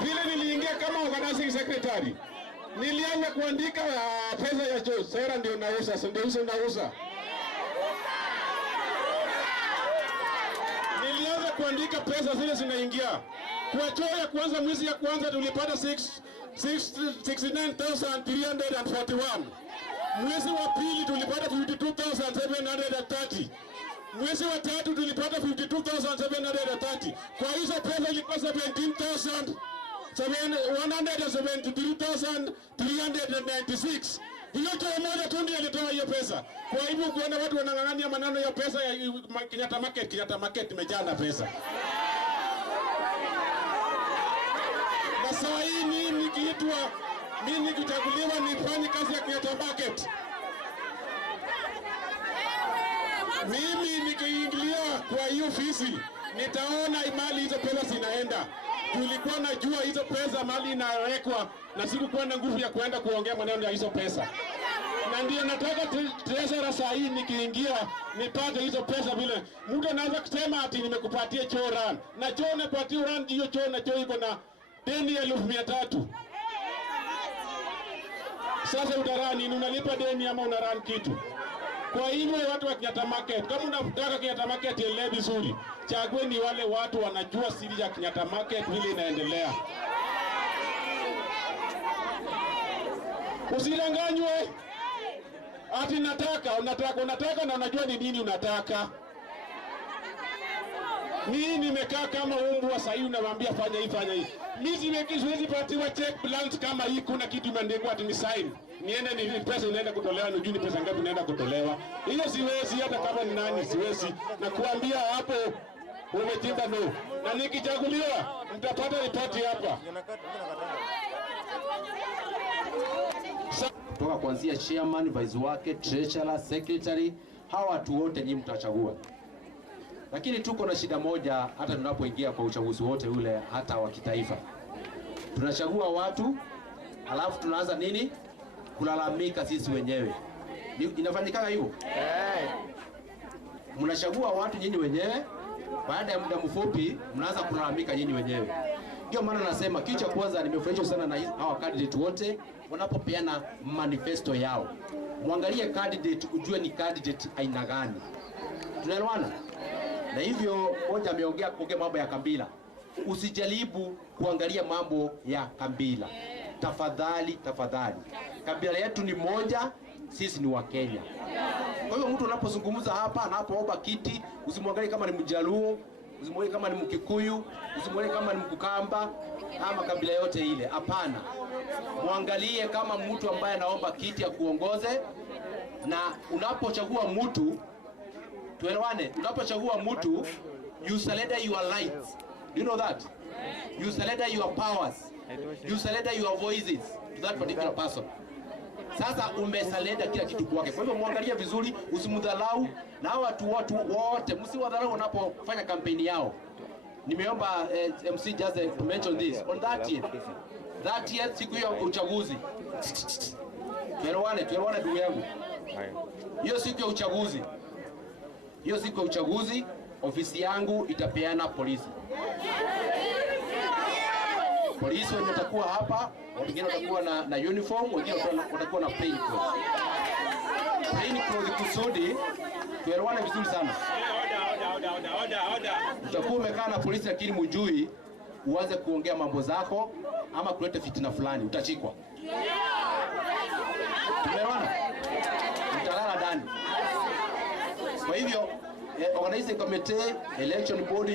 Vile niliingia kama organizing secretary, nilianza kuandika pesa ya choo. Sera ndio nauza, ndio nauza. Nilianza kuandika pesa zile zinaingia. Kwa choo ya kwanza, mwezi ya kwanza tulipata 69,341. Mwezi wa pili tulipata 52,730. Mwezi wa tatu tulipata 52,730. Kwa hizo pesa ilikuwa 173,396. Hiyo choo moja tu ndiyo ilitoa hiyo pesa. Kwa hivyo kuona watu wanang'ang'ania maneno ya pesa ya Kenyatta Market, Kenyatta Market imejaa na pesa. Na saa hii mimi nikichaguliwa nifanye kazi ya Kenyatta Market. Mimi nikiingilia kwa hiyo ofisi nitaona mali hizo pesa zinaenda. Tulikuwa najua hizo pesa mali inawekwa na sikukuwa na nguvu ya kuenda kuongea maneno ya hizo pesa. Na ndio nataka treasurer saa hii nikiingia nipate hizo pesa vile. Mtu anaweza kusema ati nimekupatia choo run. Na choo unapatia run hiyo choo na choo iko na deni ya 1,300. Sasa utarani unalipa deni ama unaran kitu. Kwa hivyo watu wa Kenyatta Market, kama unataka Kenyatta Market iendelee vizuri, chagueni wale watu wanajua siri ya Kenyatta Market vile inaendelea. Usidanganywe. Ati unataka na unajua ni nini unataka. Mimi nimekaa kama umbwa sasa hivi unamwambia fanya hii. Mimi siwezi patiwa check balance kama hii kuna kitu imeandikwa ati ni sign. Niende ni pesa inaenda kutolewa, nijui ni pesa ngapi inaenda kutolewa. Hiyo siwezi hata kama ni nani siwezi. Na kuambia hapo umetinda no. Na nikichaguliwa mtapata ripoti hapa. Kutoka kuanzia chairman, vice wake, treasurer, secretary, hawa watu wote nyinyi mtachagua. Lakini tuko na shida moja hata tunapoingia kwa uchaguzi wote ule hata wa kitaifa. Tunachagua watu alafu tunaanza nini? Kulalamika sisi wenyewe. Inafanyika hivyo? Mnachagua watu nyinyi wenyewe, baada ya muda mfupi mnaanza kulalamika nyinyi wenyewe. Ndio maana nasema kitu cha kwanza nimefurahishwa sana na hawa candidate wote wanapopeana manifesto yao. Muangalie candidate ujue ni candidate aina gani. Tunaelewana? Na hivyo moja ameongea kuongea mambo ya kabila. Usijaribu kuangalia mambo ya kabila. Tafadhali. Kabila yetu ni moja, sisi ni wa Kenya. Kwa hiyo mtu unapozungumza hapa, anapoomba kiti, usimwangalie kama ni Mjaluo, usimwangalie kama ni Mkikuyu, usimwangalie kama ni Mkukamba ama kabila yote ile. Hapana. Muangalie kama mtu ambaye anaomba kiti ya kuongoze, na unapochagua mtu tuelewane, unapochagua mtu you surrender your rights. Do you know that? You surrender your powers. You surrender your voices to that particular person. Sasa umesurrender kila kitu kwake. Kwa hivyo muangalie vizuri, usimdhalau, na watu wote msiwadhalau wanapofanya kampeni yao. Nimeomba MC just to mention this on that year siku ya uchaguzi. Tuelewane ndugu yangu. Hiyo siku ya uchaguzi ofisi yangu itapeana polisi. Polisi watakuwa hapa, wengine watakuwa na uniform, wengine watakuwa na plain clothes. Plain clothes kusudi tuelewane vizuri sana. Utakuwa umekaa na polisi lakini mjui uanze kuongea mambo zako ama kuleta fitina fulani, utachikwa. Tumeelewana? Utalala ndani. Kwa hivyo organizing committee, election board,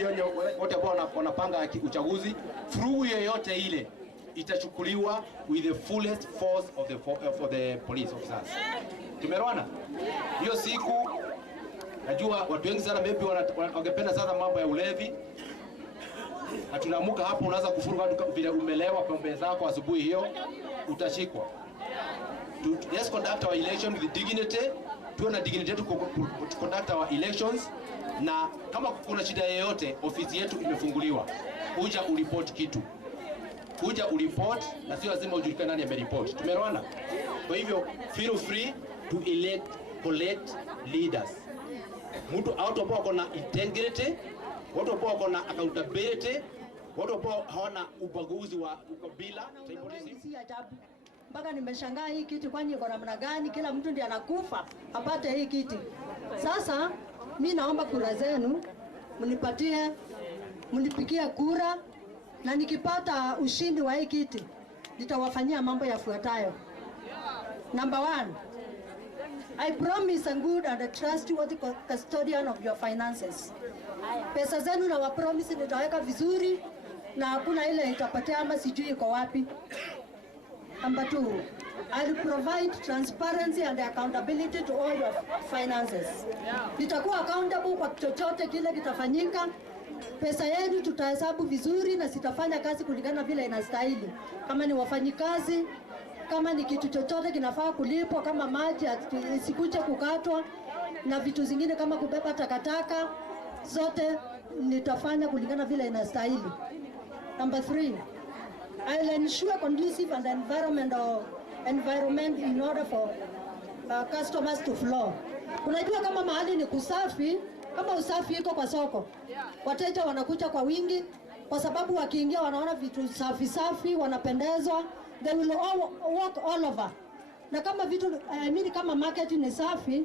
wote ambao wanapanga uchaguzi, furugu yoyote ile itachukuliwa with the fullest force of the police officers. Tumeelewana? Hiyo siku Najua watu wengi sana maybe wangependa sana mambo ya ulevi. Na tunaamuka hapo unaanza kufunga watu vile umelewa pombe zako asubuhi hiyo utashikwa. Let's conduct our election with dignity. Tuwe na dignity to conduct our elections, na kama kuna shida yoyote ofisi yetu imefunguliwa. Kuja uripoti kitu. Kuja uripoti na sio lazima ujulikane nani ameripoti. Tumeelewana? Kwa hivyo feel free to collect leaders. Mtu watu ambao wako na integrity, watu ambao wako na accountability, watu ambao hawana ubaguzi wa ukabila, tribalism. Si ajabu. Mpaka nimeshangaa hii kiti kwani iko namna gani? Kila mtu ndiye anakufa apate hii kiti. Sasa mimi naomba kura zenu, mnipigie kura, na nikipata ushindi wa hii kiti nitawafanyia mambo yafuatayo. Number 1, I promise a good and a trustworthy custodian of your finances. Pesa zenu na wa promise nitaweka vizuri na hakuna ile itapotea ama sijui iko wapi. Number 2, I'll provide transparency and accountability to all your finances. Nitakuwa accountable kwa chochote kile kitafanyika. Pesa yenu tutahesabu vizuri na sitafanya kazi kulingana vile inastahili. Kama ni wafanyikazi, kama ni kitu chochote kinafaa kulipwa, kama maji isikuje kukatwa na vitu zingine kama kubeba takataka, zote nitafanya kulingana vile inastahili. Number 3, I'll ensure conducive and environment in order for customers to flow. Unajua kama mahali ni kusafi, kama usafi iko kwa soko, wateja wanakuja kwa wingi kwa sababu wakiingia wanaona vitu safi safi, wanapendezwa, they will walk all over. Na kama vitu kama market ni safi,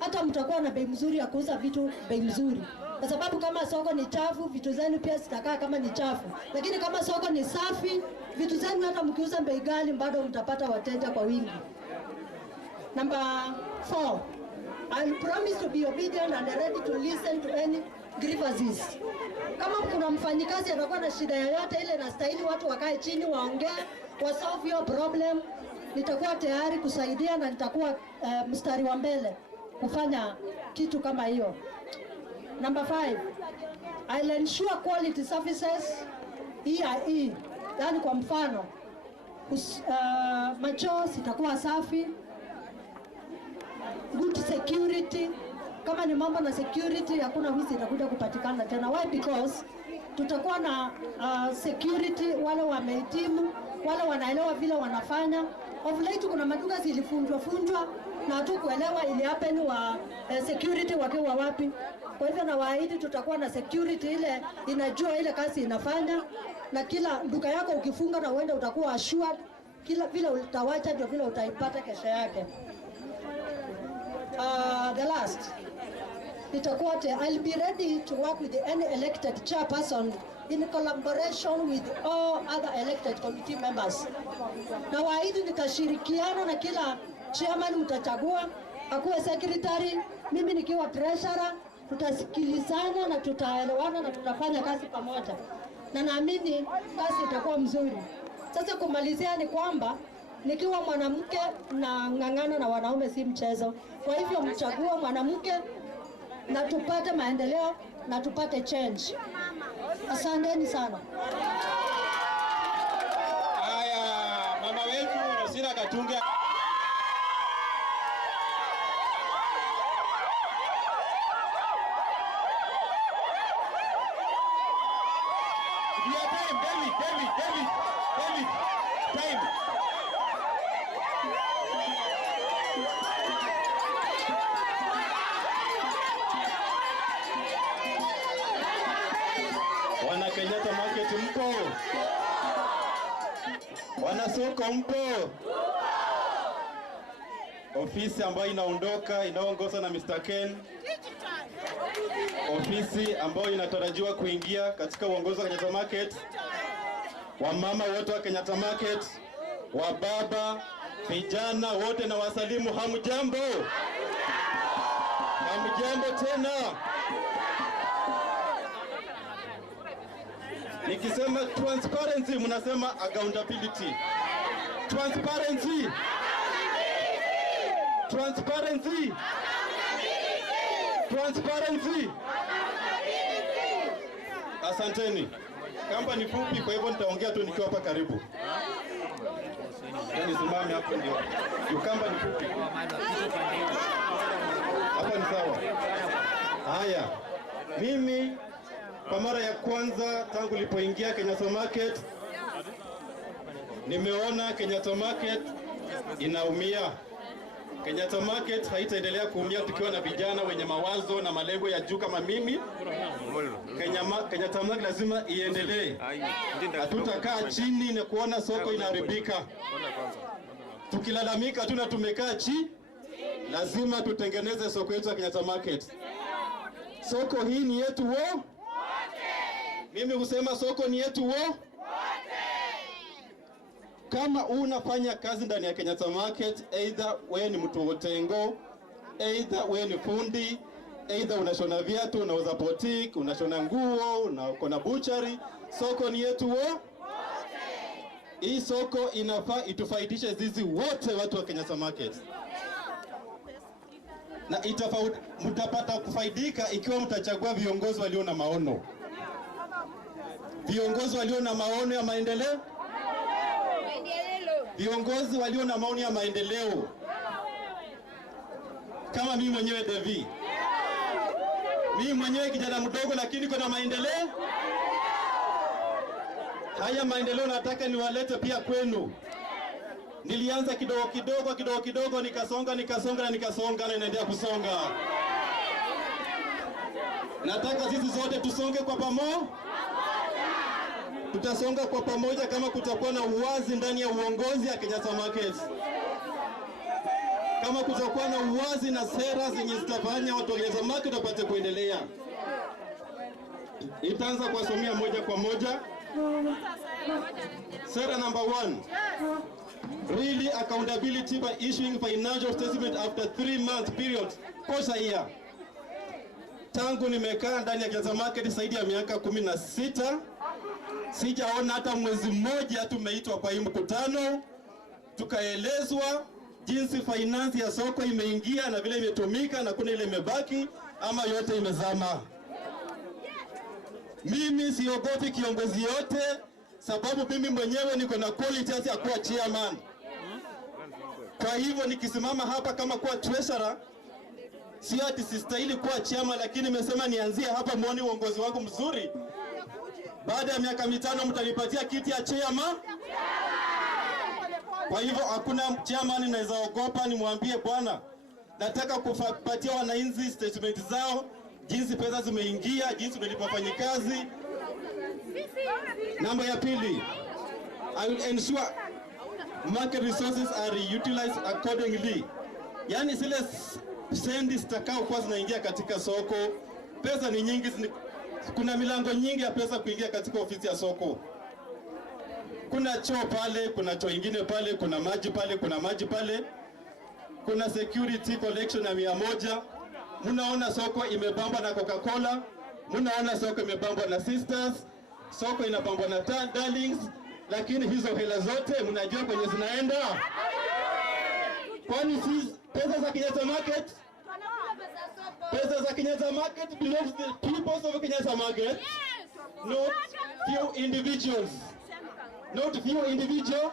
hata mtakuwa na bei mzuri ya kuuza vitu bei mzuri. Kwa sababu kama soko ni chafu, vitu zenu pia zitakaa kama ni chafu. Lakini kama soko ni safi, vitu zenu hata mkiuza bei ghali bado mtapata wateja kwa wingi. Number 4, I'll promise to be obedient and ready to listen to any grievances. Kama kuna mfanyikazi atakuwa na shida yoyote ile na stahili watu wakae chini waongee, wa solve your problem, nitakuwa tayari kusaidia na nitakuwa mstari wa mbele kufanya kitu kama hiyo. Number 5, I'll ensure quality services, EIE. Yani kwa mfano, machoo sitakuwa safi, good security. Kama ni mambo na security, hakuna wizi itakuja kupatikana tena. Why? Because tutakuwa na security, wale wamehitimu, wale wanaelewa vile wanafanya. Of late kuna maduka zilifunjwa na hatukuelewa ili happen wa security wakiwa wapi. Kwa hivyo na waahidi tutakuwa na security ile inajua ile kazi inafanya, na kila duka yako ukifunga na uende utakuwa assured kila vile utawacha ndio vile utaipata kesho yake. The last, I'll be ready to work with any elected chairperson in collaboration with all other elected committee members. Na waahidi nitashirikiana na kila chairman mtachagua, akuwe secretary, mimi nikiwa treasurer, tutasikilizana na tutaelewana na tutafanya kazi pamoja. Na naamini kazi itakuwa mzuri. Sasa kumalizia ni kwamba nikiwa mwanamke na ng'ang'ana na wanaume si mchezo. Kwa hivyo mchague mwanamke na tupate maendeleo na tupate change. Asanteni sana. Haya, mama wetu Rosina Katunga. Wana Kenyatta Market mpo? Wana soko mpo? Ofisi ambayo inaongozwa na Mr. Ken. Ofisi ambayo inatarajiwa kuingia katika uongozi wa Kenyatta Market. Wamama wote wa Kenyatta Market, wababa, vijana wote na wasalimu, hamjambo? Hamjambo tena. Nikisema transparency mnasema accountability. Transparency. Transparency. Asanteni. Kamba ni fupi, kwa hivyo nitaongea tu nikiwa hapa karibu. Yaani simame hapo ndio. Kamba ni fupi. Hapa ni sawa. Haya. Mimi kwa mara ya kwanza tangu nilipoingia Kenyatta Market nimeona Kenyatta Market inaumia. Kenyatta Market haitaendelea kuumia tukiwa na vijana wenye mawazo na malengo ya juu kama mimi. Kenyatta Market lazima iendelee. Hatutakaa chini na kuona soko inaharibika. Tukilalamika tu na tumekaa chini, lazima tutengeneze soko yetu ya Kenyatta Market. Soko hii ni yetu wote. Mimi husema soko ni yetu wote. Kama unafanya kazi ndani ya Kenyatta Market, either wewe ni mtu hotengo, either wewe ni fundi, either unashona viatu, unauza boutique, unashona nguo, uko butchery, soko ni yetu wote. Hii soko inafaa itufaidishe zizi wote watu wa Kenyatta Market. Na mtapata kufaidika ikiwa mtachagua viongozi walio na maono. Viongozi walio na maono ya maendeleo. Viongozi walio na maono ya maendeleo. Kama mimi mwenyewe David. Mimi mwenyewe kijana mdogo lakini kuna maendeleo. Haya maendeleo nataka niwalete pia kwenu. Nilianza kidogo nikasonga na inaendelea kusonga. Nataka sisi zote tusonge kwa pamoja. Tutasonga kwa pamoja kama kutakuwa na uwazi ndani ya uongozi ya Kenyatta Market. Kama kutakuwa na uwazi na sera zenye zitafanya watu wa Kenyatta Market wapate kuendelea. Itaanza kuwasomea moja kwa moja. Sera number 1. Really accountability by issuing financial statement after 3-month period. Kosa year. Tangu nimekaa ndani ya Kenyatta Market zaidi ya miaka 16. Sijaona hata mwezi mmoja tumeitwa kwa hii mkutano tukaelezwa jinsi finance ya soko imeingia na vile imetumika na kuna ile imebaki ama yote imezama. Mimi siogopi kiongozi yote sababu mimi mwenyewe niko na quality ya kuwa chairman. Kwa hivyo nikisimama hapa kama kuwa treasurer, sio ati sistahili kuwa chairman, lakini nimesema nianzie hapa muone uongozi wangu mzuri. Baada ya miaka 5 mtanipatia kiti ya chairman. Kwa hivyo hakuna chairman naweza ogopa nimwambie bwana, nataka kupatia wananchi statement zao, jinsi pesa zimeingia, jinsi tulipofanya kazi. Namba ya pili, I will ensure market resources are utilized accordingly. Yani zile sendi zitakao kwa zinaingia katika soko, pesa ni nyingi, kuna milango nyingi ya pesa kuingia katika ofisi ya soko. Kuna choo pale, kuna choo ingine pale, kuna maji pale, kuna maji pale. Kuna security collection ya 100. Munaona soko imebambwa na Coca-Cola, munaona soko imebambwa na Sisters, soko inabambwa na Darlings, lakini hizo hela zote mnajua kwenye zinaenda? Kwani si pesa za Kenyatta Market? Pesa za Kenyatta Market belongs to the people of Kenyatta Market, not few individuals. Not few individual.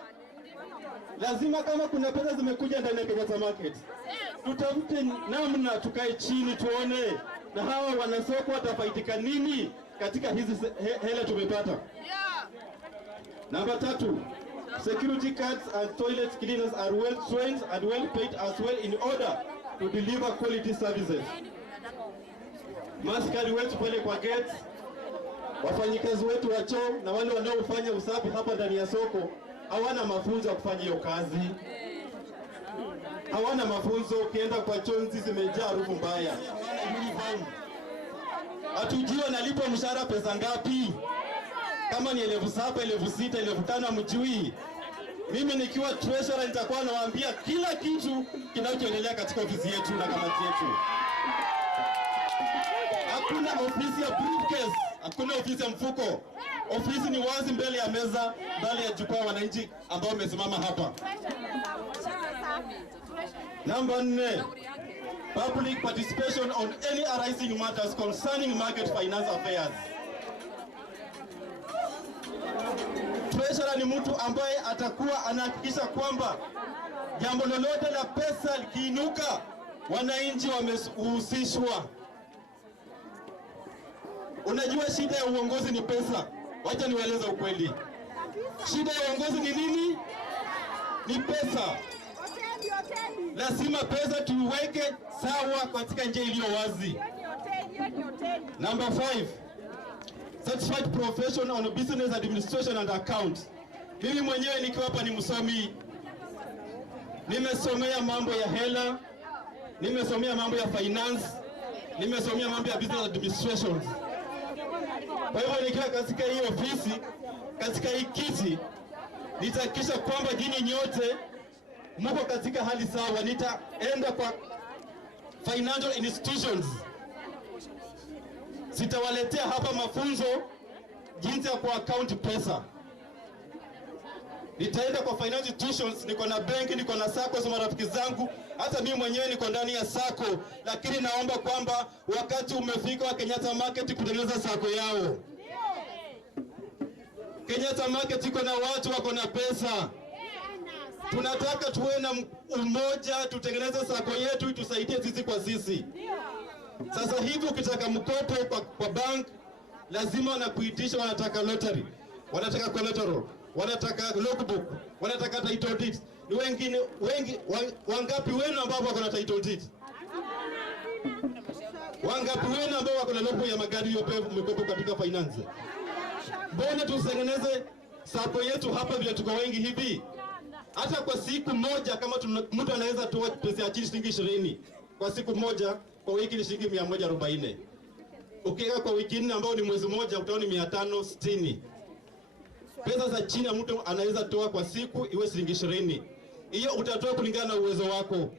Lazima kama kuna pesa zimekuja ndani ya Kenyatta Market, tutafute namna tukae chini tuone na hawa wanasoko watafaidika nini katika hizi hela tumepata. Namba 3, security guards and toilet cleaners are well trained and well paid as well in order to deliver quality services. Maskari wetu pale kwa gate, wafanyikazi wetu wa choo na wale wanaofanya usafi hapa ndani ya soko hawana mafunzo ya kufanya hiyo kazi. Hawana mafunzo. Ukienda kwa choo nzi zimejaa harufu mbaya. Hatujui analipo mshahara pesa ngapi. Kama ni 7,000, 6,000, 5,000 mjui. Mimi nikiwa treasurer nitakuwa nawaambia kila kitu kinachoendelea katika ofisi yetu na kamati yetu. Hakuna ofisi ya briefcase, hakuna ofisi ya mfuko. Ofisi ni wazi mbele ya meza, mbele ya jukwaa wananchi ambao wamesimama hapa. Namba 4, public participation on any arising matters concerning market finance affairs. Treasurer ni mtu ambaye atakuwa anahakikisha kwamba jambo lolote la pesa likiinuka, wananchi wamehusishwa. Unajua shida ya uongozi ni pesa. Wacha niwaeleze ukweli. Shida ya uongozi ni nini? Ni pesa. Lazima pesa tuiweke sawa katika njia iliyo wazi. Number 5. Certified profession on business administration and account. Mimi mwenyewe nikiwa hapa ni msomi. Nimesomea mambo ya hela, nimesomea mambo ya finance, nimesomea mambo ya business administration. Kwa hivyo nikiwa katika hii ofisi, katika hii kiti, nitahakikisha kwamba nyinyi nyote mko katika hali sawa. Nitaenda kwa financial institutions, sitawaletea hapa mafunzo jinsi ya kuaccount pesa. Nitaenda kwa financial institutions, niko na benki, niko na sako za marafiki zangu, hata mimi mwenyewe niko ndani ya sako, lakini naomba kwamba wakati umefika wa Kenyatta Market kutengeneza sako yao. Kenyatta Market iko na watu wako na pesa. Tunataka tuwe na umoja, tutengeneze sako yetu itusaidie sisi kwa sisi. Sasa hivi ukitaka mkopo kwa bank, lazima wanakuitisha, wanataka lottery, wanataka collateral, wanataka logbook, wanataka title deed. Ni wangapi wenu ambao wako na title deed? Wangapi wenu ambao wako na logbook ya magari yopevu mkopo katika finance? Mbona tusengeneze sako yetu hapa vile tuko wengi hivi? Hata kwa siku moja kama mtu anaweza toa pesa ya chini shilingi 20 kwa siku moja, kwa wiki ni shilingi 140. Ukiweka kwa wiki nne ambao ni mwezi mmoja utaona 560. Pesa za chini mtu anaweza toa kwa siku iwe shilingi 20. Hiyo utatoa kulingana na uwezo wako.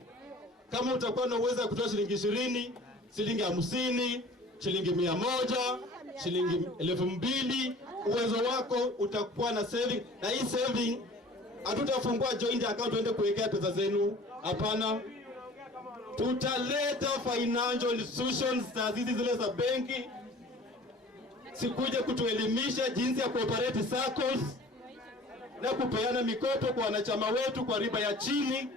Kama utakuwa na uwezo wa kutoa shilingi 20, shilingi 50, shilingi 100, shilingi 2000, uwezo wako utakuwa na saving. Na hii saving hatutafungua joint account tuende kuwekea pesa zenu. Hapana. Tutaleta financial institutions, taasisi zile za benki, sikuje kutuelimisha jinsi ya cooperate SACCOS na kupeana mikopo kwa wanachama wetu kwa riba ya chini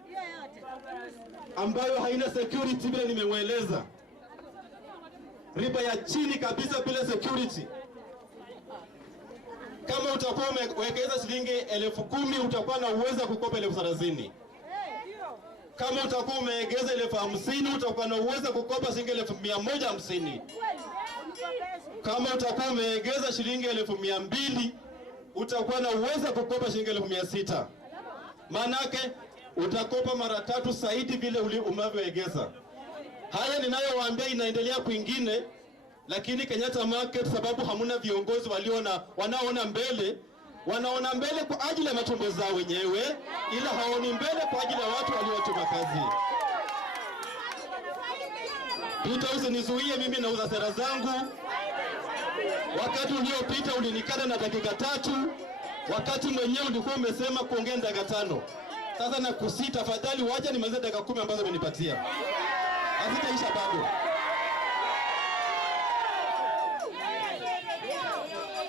ambayo haina security vile nimemweleza. Riba ya chini kabisa bila security. Kama utakuwa umewekeza shilingi 10,000 utakuwa na uwezo wa kukopa 30,000. Kama utakuwa umeegeza 50,000 utakuwa na uwezo kukopa shilingi 150. Kama utakuwa umeegeza shilingi 200,000 utakuwa na uwezo kukopa shilingi 600. Manake utakopa mara 3 zaidi vile umavyoegeza. Haya ninayowaambia inaendelea kwingine, lakini Kenyatta Market sababu hamuna viongozi wanaoona mbele, wanaona mbele kwa ajili ya matumbo zao wenyewe, ila haoni mbele kwa ajili ya watu waliowatuma kazi. Usinizuie mimi nauza sera zangu. Wakati uliopita ulinikana na dakika 3, wakati mwenyewe ulikuwa umesema kuongea dakika 5. Sasa nakusita, tafadhali wacha nimalize dakika 10 ambazo umenipatia. Hazitaisha bado.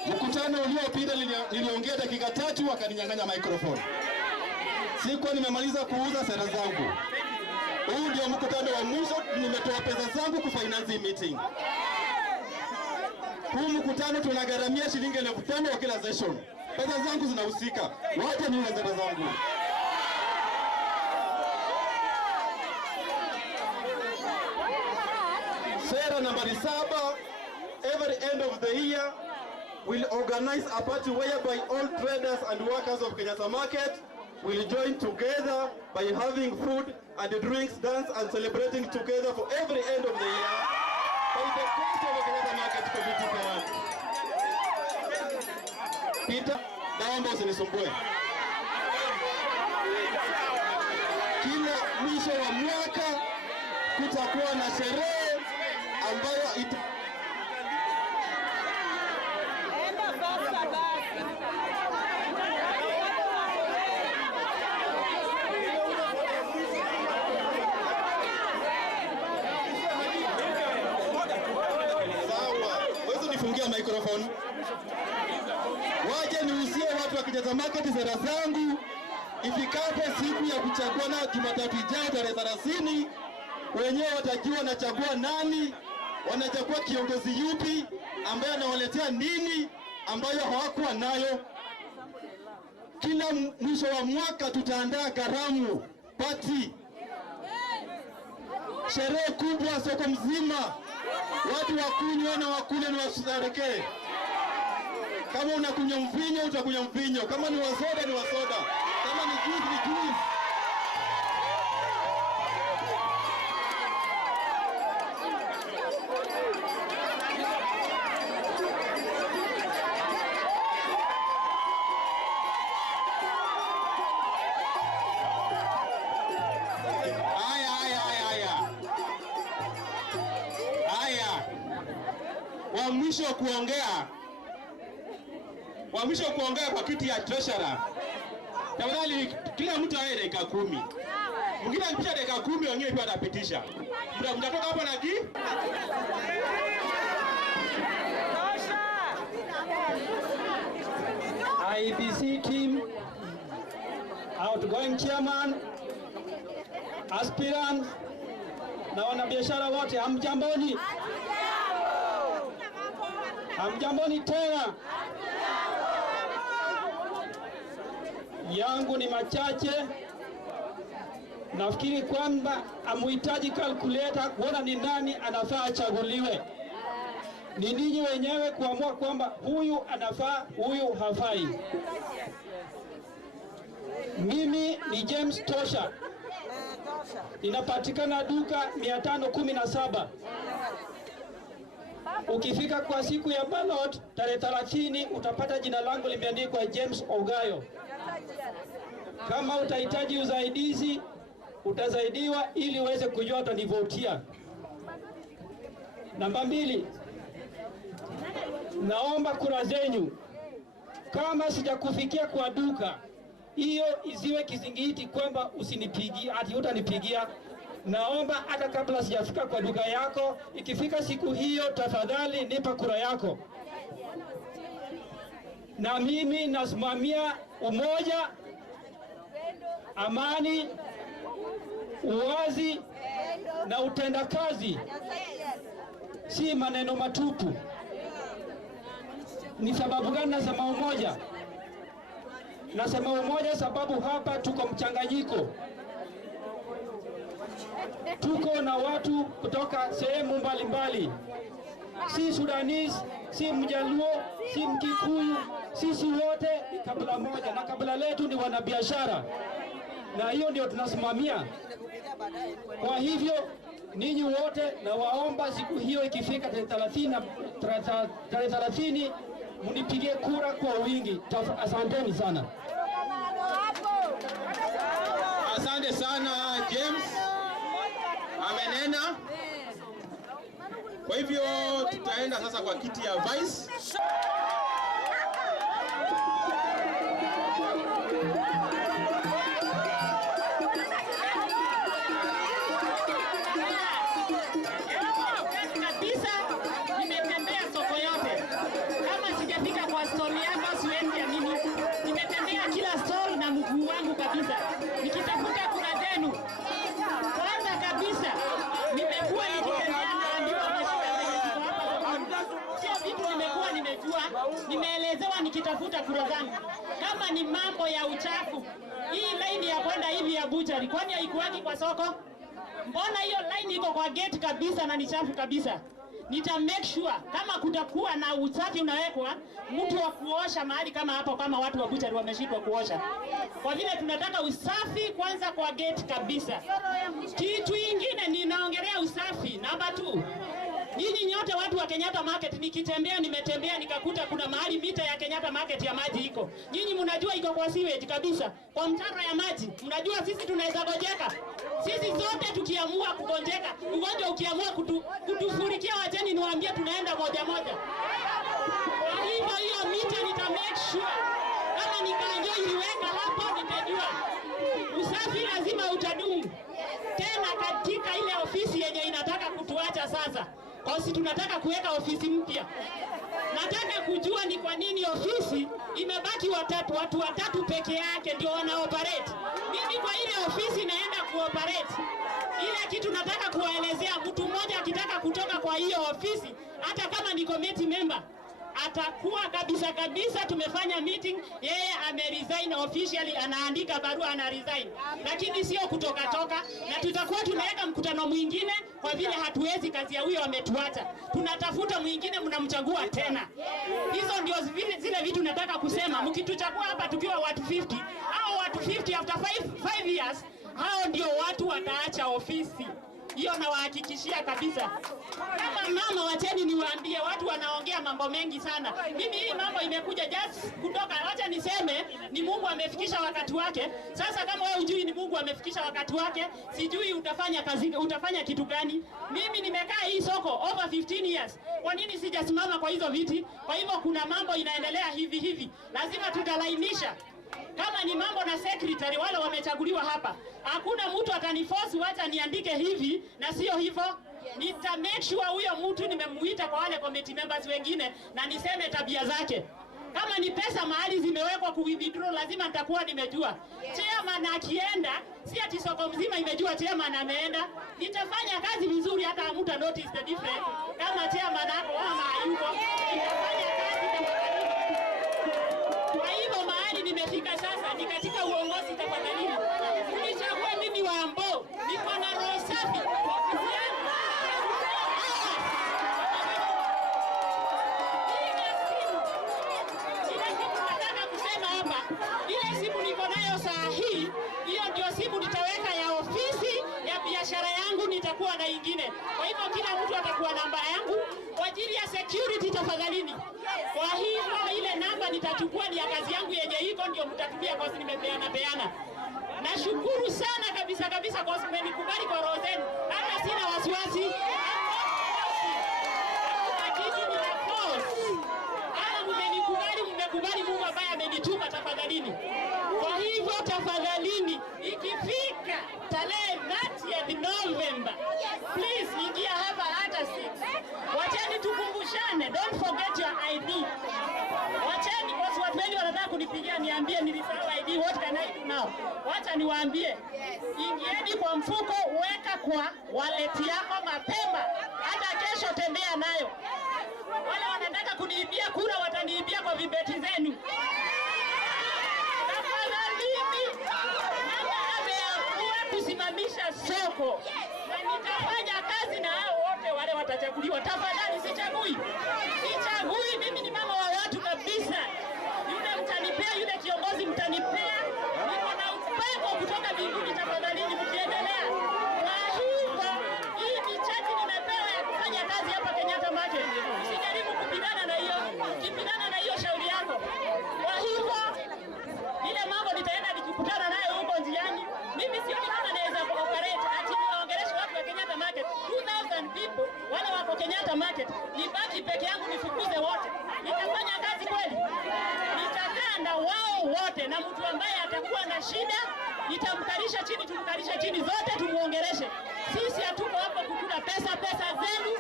Mkutano uliopita niliongea dakika 3 wakaninyang'anya microphone. Sikuwa nimemaliza kuuza sera zangu. Huu ndio mkutano wa mwisho nimetoa pesa zangu ku finance meeting. Huu mkutano tunagharamia shilingi 5,000 kwa kila session. Pesa zangu zinahusika. Wacha niuze sera zangu. Sera nambari 7, every end of the year we'll organize a party whereby all traders and workers of Kenyatta Market will join together by having food and drinks, dance and celebrating together for every end of the year by the cost of the Kenyatta Market Committee Fund. Peter, naomba usinisumbue. Kila mwisho wa mwaka kutakuwa na sherehe ambayo waje niuzie watu wa Kenyatta Market sera zangu. Ifikapo siku ya kuchagua na Jumatatu ijayo tarehe 30, wenyewe watajua wanachagua nani, wanachagua kiongozi yupi ambaye anawaletea nini ambayo hawakuwa nayo. Kila mwisho wa mwaka tutaandaa karamu, party, sherehe kubwa soko mzima, watu wakunywe na wakule na washerekee. Kama unakunywa mvinyo utakunywa mvinyo, kama ni wasoda ni wasoda, kama ni juice ni juice. Wa mwisho kuongea kwa kiti ya treasurer. Tafadhali kila mtu awe dakika 10. Mwingine anapitisha dakika 10, wengine pia watapitisha. Mtatoka hapa na ki? IBC team, outgoing chairman, aspirant na wanabiashara wote, hamjamboni? Hamjamboni tena. Yangu ni machache. Nafikiri kwamba amuhitaji calculator kuona ni nani anafaa achaguliwe. Ni ninyi wenyewe kuamua kwamba huyu anafaa, huyu hafai. Mimi ni James Tosha. Inapatikana duka 517. Ukifika kwa siku ya ballot tarehe 30 utapata jina langu limeandikwa James Ogayo. Kama utahitaji usaidizi utazaidiwa ili uweze kujua utanivotia. Namba 2. Naomba kura zenyu. Kama sijakufikia kwa duka, hiyo isiwe kizingiti kwamba usinipigie, ati utanipigia. Naomba hata kabla sijafika kwa duka yako, ikifika siku hiyo tafadhali nipa kura yako. Na mimi nasimamia umoja, amani, uwazi na utendakazi, si maneno matupu. Ni sababu gani nasema umoja? Nasema umoja sababu hapa tuko mchanganyiko. Tuko na watu kutoka sehemu mbalimbali. Si Sudanese, si Mjaluo, si Mkikuyu, sisi wote ni kabila moja na kabila letu ni wanabiashara. Na hiyo ndio tunasimamia. Kwa hivyo ninyi wote na waomba siku hiyo ikifika tarehe 30 mnipigie kura kwa wingi. Asanteni sana. Asante sana James. Amenena. Kwa hivyo tutaenda sasa kwa kiti ya vice. Kabisa nimetembea soko yote. Kama sijafika kwa store yako siwezi amini. Nimetembea kila store na mguu wangu kabisa. Nikitafuta kura zenu. Kwanza kabisa nimekuwa nikitembea na ndio mashika zenye hapa. Sio vitu nimekuwa nimejua, nimeelezewa nikitafuta kura zangu. Kama ni mambo ya uchafu, hii line ya kwenda hivi ya butchery, kwani haikuwaki kwa soko? Mbona hiyo line iko kwa gate kabisa na ni chafu kabisa? Nita make sure kama kutakuwa na usafi unawekwa, mtu wa kuosha mahali kama hapo, kama watu wa butchery wameshindwa kuosha. Kwa vile tunataka usafi kwanza kwa gate kabisa. Kitu kingine ninaongelea usafi. Namba 2. Nyinyi nyote watu wa Kenyatta Market, nikitembea nimetembea nikakuta kuna mahali mita ya Kenyatta Market ya maji iko. Nyinyi mnajua iko kwa sewage kabisa, kwa mtaro ya maji. Mnajua sisi tunaweza gojeka. Sisi zote tukiamua kugonjeka, ugonjwa ukiamua kutufurikia, wacheni niwaambie tunaenda moja moja. Kwa hivyo hiyo mita nita make sure kama nikanjo iliweka hapo nitajua. Usafi lazima utadumu. Tena katika ile ofisi yenye inataka kutuacha sasa. Kosi tunataka kuweka ofisi mpya. Nataka kujua ni kwa nini ofisi imebaki watu watatu peke yake ndio wana operate. Mimi kwa ile ofisi naenda kuoperate. Ile kitu nataka kuwaelezea, mtu mmoja akitaka kutoka kwa hiyo ofisi, hata kama ni committee member, atakuwa kabisa tumefanya meeting, yeye ameresign officially, anaandika barua ana resign, lakini sio kutoka na tutakuwa tunaweka mkutano mwingine kwa vile hatuwezi, kazi ya huyo ametuacha, tunatafuta mwingine, mnamchagua tena. Hizo ndio zile vitu nataka kusema. Mkituchagua hapa tukiwa watu 50 au watu 50 after 5 years, hao ndio watu wataacha ofisi. Hiyo nawahakikishia kabisa. Kama mama, wacheni niwaambie, watu wanaongea mambo mengi sana. Mimi hii mambo imekuja just kutoka, wacha niseme ni Mungu amefikisha wakati wake. Sasa kama wewe hujui ni Mungu amefikisha wakati wake, sijui utafanya kitu gani. Mimi nimekaa hii soko over 15 years. Kwa nini sijasimama kwa hizo viti? Kwa hivyo kuna mambo inaendelea hivi. Lazima tutalainisha. Kama ni mambo na secretary wale wamechaguliwa hapa, hakuna mtu ataniforce wacha niandike hivi na sio hivyo. Nita make sure huyo mtu nimemuita kwa wale committee members wengine na niseme tabia zake. Kama ni pesa mahali zimewekwa ku withdraw, lazima nitakuwa nimejua. Chairman akienda, si ati soko mzima imejua chairman ameenda. Nitafanya kazi vizuri hata mtu notice the difference. Kama chairman hapo ama hayuko, nitafanya kazi kama kwa hivyo mahali nimefika sasa ni katika uongozi. Tafadhali unichague mimi Wambo, niko na roho safi ofisi yangu. Ile kitu nataka kusema hapa, ile simu niko nayo saa hii, hiyo ndio simu nitaweka ya ofisi ya biashara yangu, nitakuwa na ingine. Kwa hivyo kila mtu atakuwa namba yangu kwa ajili ya security, tafadhalini. Kwa hivyo ile namba nitachukua ni ya kazi yangu yenye iko, ndio mtatumia kwa sababu nimepeana. Nashukuru sana kabisa kwa sababu mmenikubali kwa roho zenu. Hata sina wasiwasi. Mmekubali Mungu ambaye amenituma, tafadhalini. Kwa hivyo tafadhalini, ikifika tarehe 30 November, please ingia hapa hata 6. Wacheni tukumbushane, don't forget your ID. Wacheni, kwa watu wengi wanataka kunipigia niambie nilisahau ID, what can I do now? Wacha niwaambie, ingieni kwa mfuko, weka kwa wallet yako mapema, hata kesho tembea nayo. Wale wanataka kuniibia kura wataniibia kwa vibeti zenu. Tafadhalini, mama ameamua kusimamisha soko na nitafanya kazi na hao wote wale watachaguliwa. Tafadhali sichagui, mimi ni mama wa watu kabisa. Yule mtanipea, yule kiongozi mtanipea, niko na upako kutoka mbinguni. Tafadhalini mkiendelea. Kwa hivyo hii ni chati nimepewa ya kufanya kazi hapa Kenyatta Market. Usijaribu kupigana na hiyo, ukipigana na hiyo shauri yako. Kwa hivyo ile mambo nitaenda nikikutana nayo huko njiani. Mimi sioni kama naweza kuoperate ati niwaongeleshe watu wa Kenyatta Market 2000 people wale wako Kenyatta Market, nibaki peke yangu nifukuze wote. Nitafanya kazi kweli? Nitakaa na wao wote, na mtu ambaye atakuwa na shida nitamkalisha chini, tumkalisha chini zote tumuongeleshe. Sisi hatuko hapo kukula pesa zenu.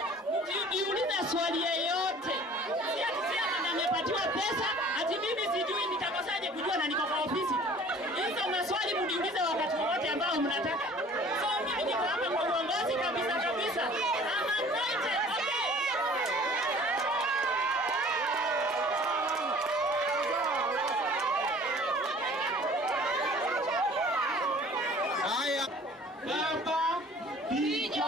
Mkiuliza swali yeyote, si ati sema nimepatiwa pesa ati mimi sijui nitakosaje kujua na niko kwa ofisi. Hizo maswali mniulize wakati wote ambao mnataka. So mimi niko hapa kwa uongozi kabisa. I'm anointed. Haya, baba Bijo.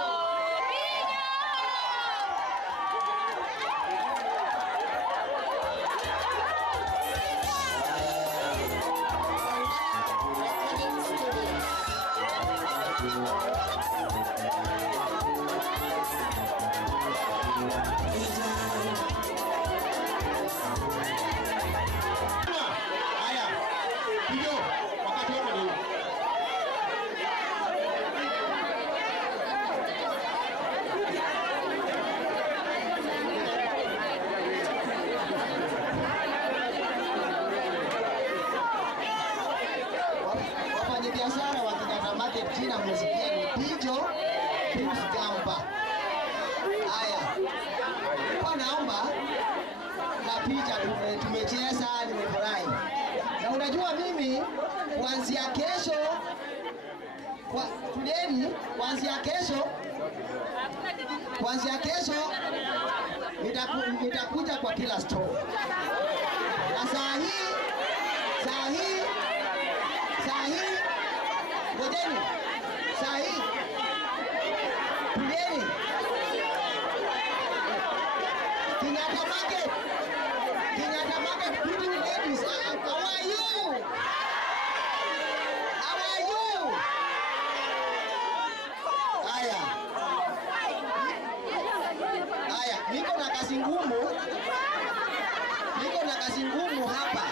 Wafanyabiashara wa Kenyatta Market, jina msikia ni Bijo Pius Gamba. Haya, nilikuwa naomba na picha, tumecheza, nimefurahi. Na unajua mimi kuanzia kesho kuanzia kesho nitakuja kwa kila store. Na saa hii ngojeni, saa hii tulieni. Kenyatta Market, pretty ladies, how are you? Haya, niko na kazi ngumu hapa.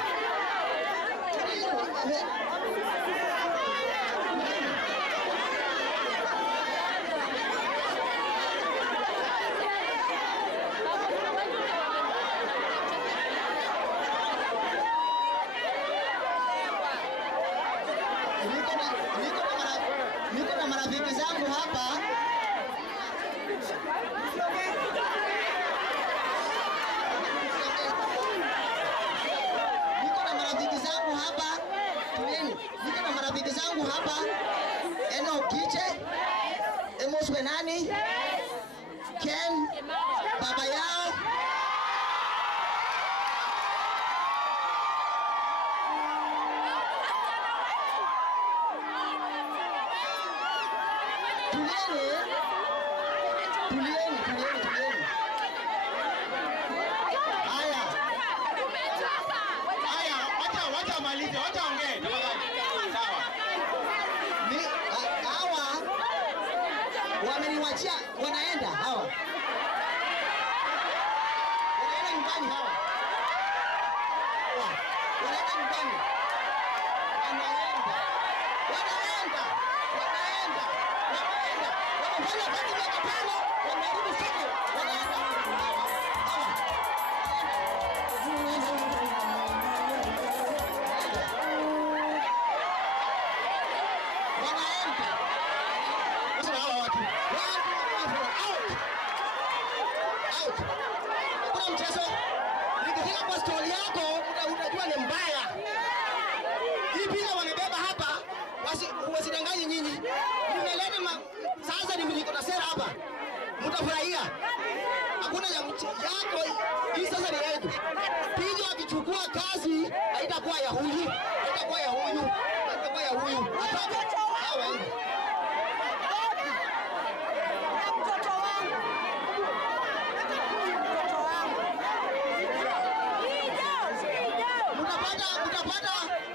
Niko na marafiki zangu hapa. Niko na marafiki zangu hapa. Eno Kiche, Emos Wenani, Ken, baba yao. Tulieni. Wacha malize, wacha ongee. Sawa. Hawa wameniwachia, wanaenda hawa. Wanaenda nyumbani hawa. Wanaenda nyumbani. Wanaenda. Wamefanya kazi miaka 5, wamerudi soko. Wanaenda. Kuna mchezo. Nikifika kwa stoli yako, unajua ni mbaya. Hii pia wamebeba hapa, wasidanganye nyinyi. Nimeleta sasa niko na sera hapa. Mtafurahia. Hakuna yako, hii sasa ni yetu. Pijo akichukua kazi, haitakuwa ya huyu. Atoke. Hawa hivi.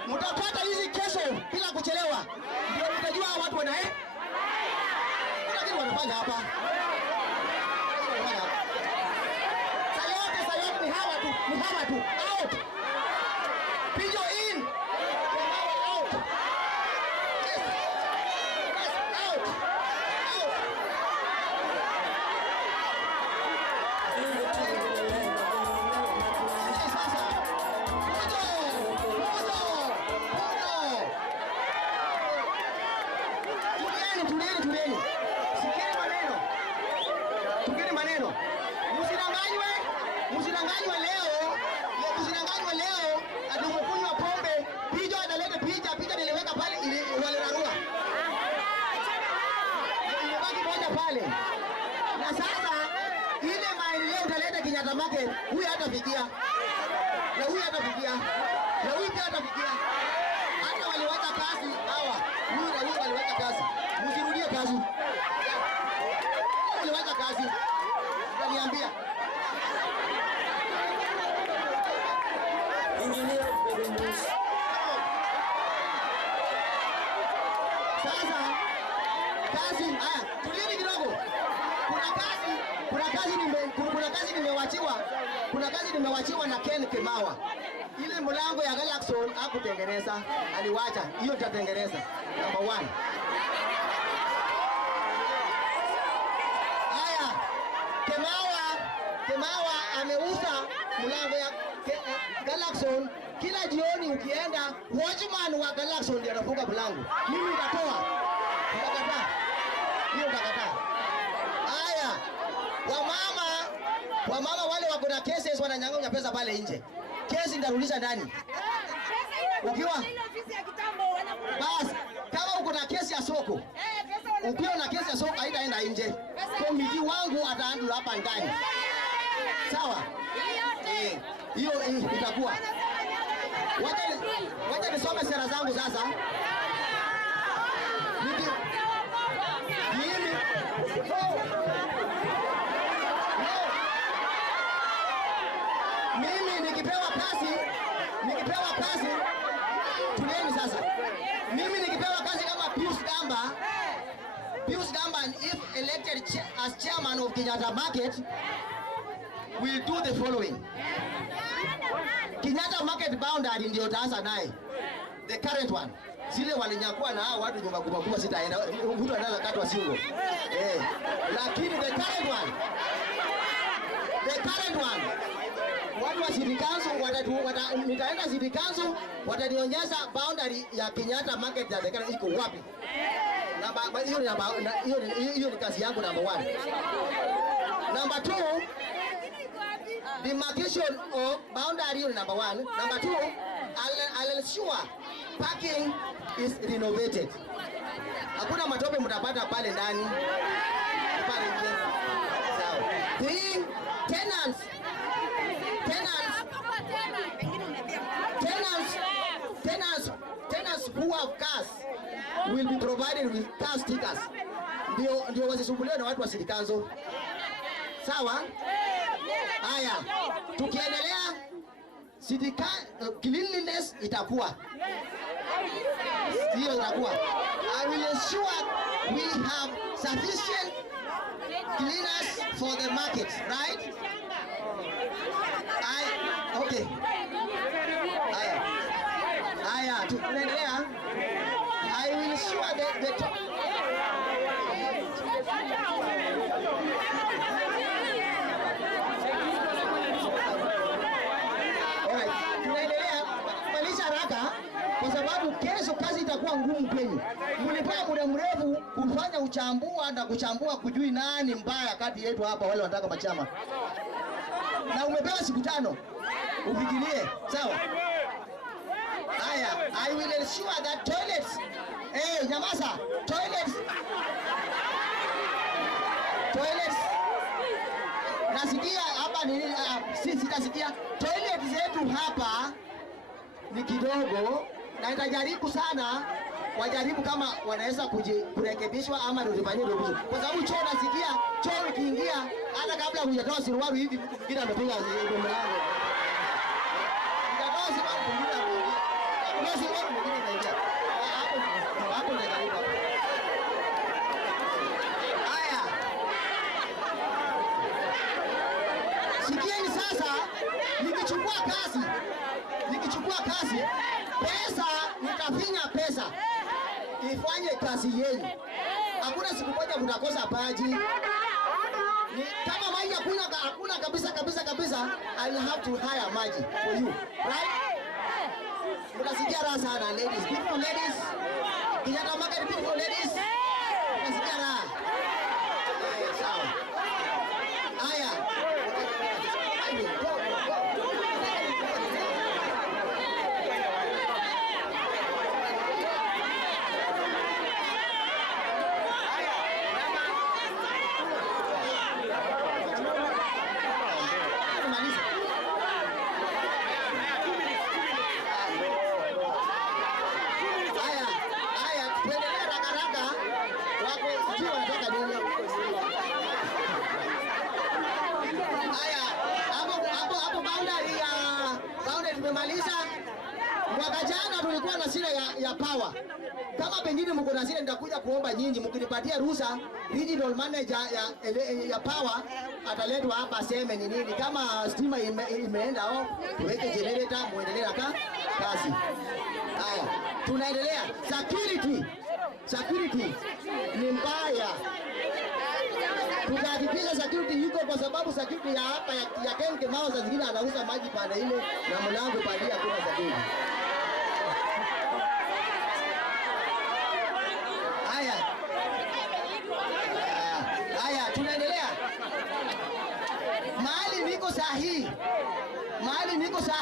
Mtapata hizi kesho bila kuchelewa. Ndio mtajua watu kuna kitu wanafanya hapa. Sayote ni hawa tu. Out. Pijo in. Out. Yes, out. Tulieni. Sikeni maneno. Msidanganywe leo. Atakunywa pombe. Pijo ataleta picha niliweka pale ili walerarua. Ilibaki moja pale. Na sasa ile maendeleo utaleta Kenyatta Market, huyu hatafikia. Na huyu pia hatafikia. Hata waliweka kazi hawa. Huyu waliweka kazi. Msirudie kazi. Waliweka kazi. Utaniambia. Sasa kazi tulieni kidogo. Kuna kazi nimewachiwa na Ken Kimawa. Ile mlango ya Galaxon hakutengeneza, aliwacha. Hiyo tutatengeneza. Number 1. Kimawa ameuza mlango ya Galaxon. Kila jioni ukienda, watchman wa Galaxon ndiye anafunga mlango. Mimi nitatoa. Utakataa. Hiyo utakataa. Haya. Wamama wale na cases wananyang'anya pesa pale nje. Kesi ndarudisha ndani. Ukiwa basi kama uko na kesi ya soko, ukiwa na kesi ya soko haitaenda nje. Komiti wangu ataandula hapa ndani. Sawa? Hiyo itakuwa. Wacha nisome sera zangu sasa. Mimi nikipewa kazi, tulieni sasa. Mimi nikipewa kazi kama Pius Gamba, if elected as chairman of Kenyatta Market, will do the following. Kenyatta Market boundary ndio taanza naye. The current one. Zile walinyakua na hao watu nyumba kubwa sitaenda. Mtu anaweza katwa singo. Lakini the current one. Watu wa City Council nitaenda City Council watanionyesha boundary ya Kenyatta Market ya Dekana iko wapi. Hiyo ni kazi yangu number 1. Number 2, demarcation of boundary is number 1. Number 2, I'll ensure parking is renovated. Hakuna matope mtapata pale ndani. Pale nje. Sawa. 3, tenants who have cars will be provided with car stickers. Ndio wasisumbuliwe na watu wa City Council. Sawa? Haya, tukiendelea cleanliness itakuwa. Hiyo itakuwa. I will ensure we have sufficient cleaners for the market, right? Okay. Haya, tunaendelea. I will ensure that the kwa sababu kesho kazi itakuwa ngumu kwenu. Mlipewa muda mrefu kufanya uchambua na kuchambua kujui nani mbaya kati yetu hapa wale wanataka machama. Na umepewa siku 5 ufikirie, sawa? Haya, I will ensure that toilets nyamaza, toilets nasikia hapa ni sitasikia toilet zetu hapa ni kidogo na itajaribu sana wajaribu kama wanaweza kurekebishwa ama ndio tufanyie ndio. Kwa sababu choo nasikia choo ikiingia hata kabla hujatoa siruaru hivi mtu mwingine amepiga mlango. Utatoa siruaru mwingine anaingia. Kabla siruaru mwingine anaingia. Hapo ndio karibu. Haya. Sikieni sasa nikichukua kazi pesa nitafinya pesa ifanye kazi yenu. Hakuna siku moja mtakosa paji. Kama maji hakuna kabisa, I will have to hire maji for you, right? Mtasikia raha sana ladies, beautiful ladies. Kenyatta Market beautiful ladies. Mtasikia raha. Sawa. Haya. Tumemaliza. Mwaka jana tulikuwa na shida ya power. Kama pengine mko na shida nitakuja kuomba nyinyi mkinipatia ruhusa regional manager ya power ataletwa hapa aseme ni nini. Kama stima imeenda tuweke generator muendelee na kazi. Haya, tunaendelea. Security ni mbaya. Tutahakikisha security iko kwa sababu security ya hapa ya Ken Kimao za zingine anauza maji pande ile na mlango pande ya kuna security. Haya, tunaendelea. Mahali niko sahihi.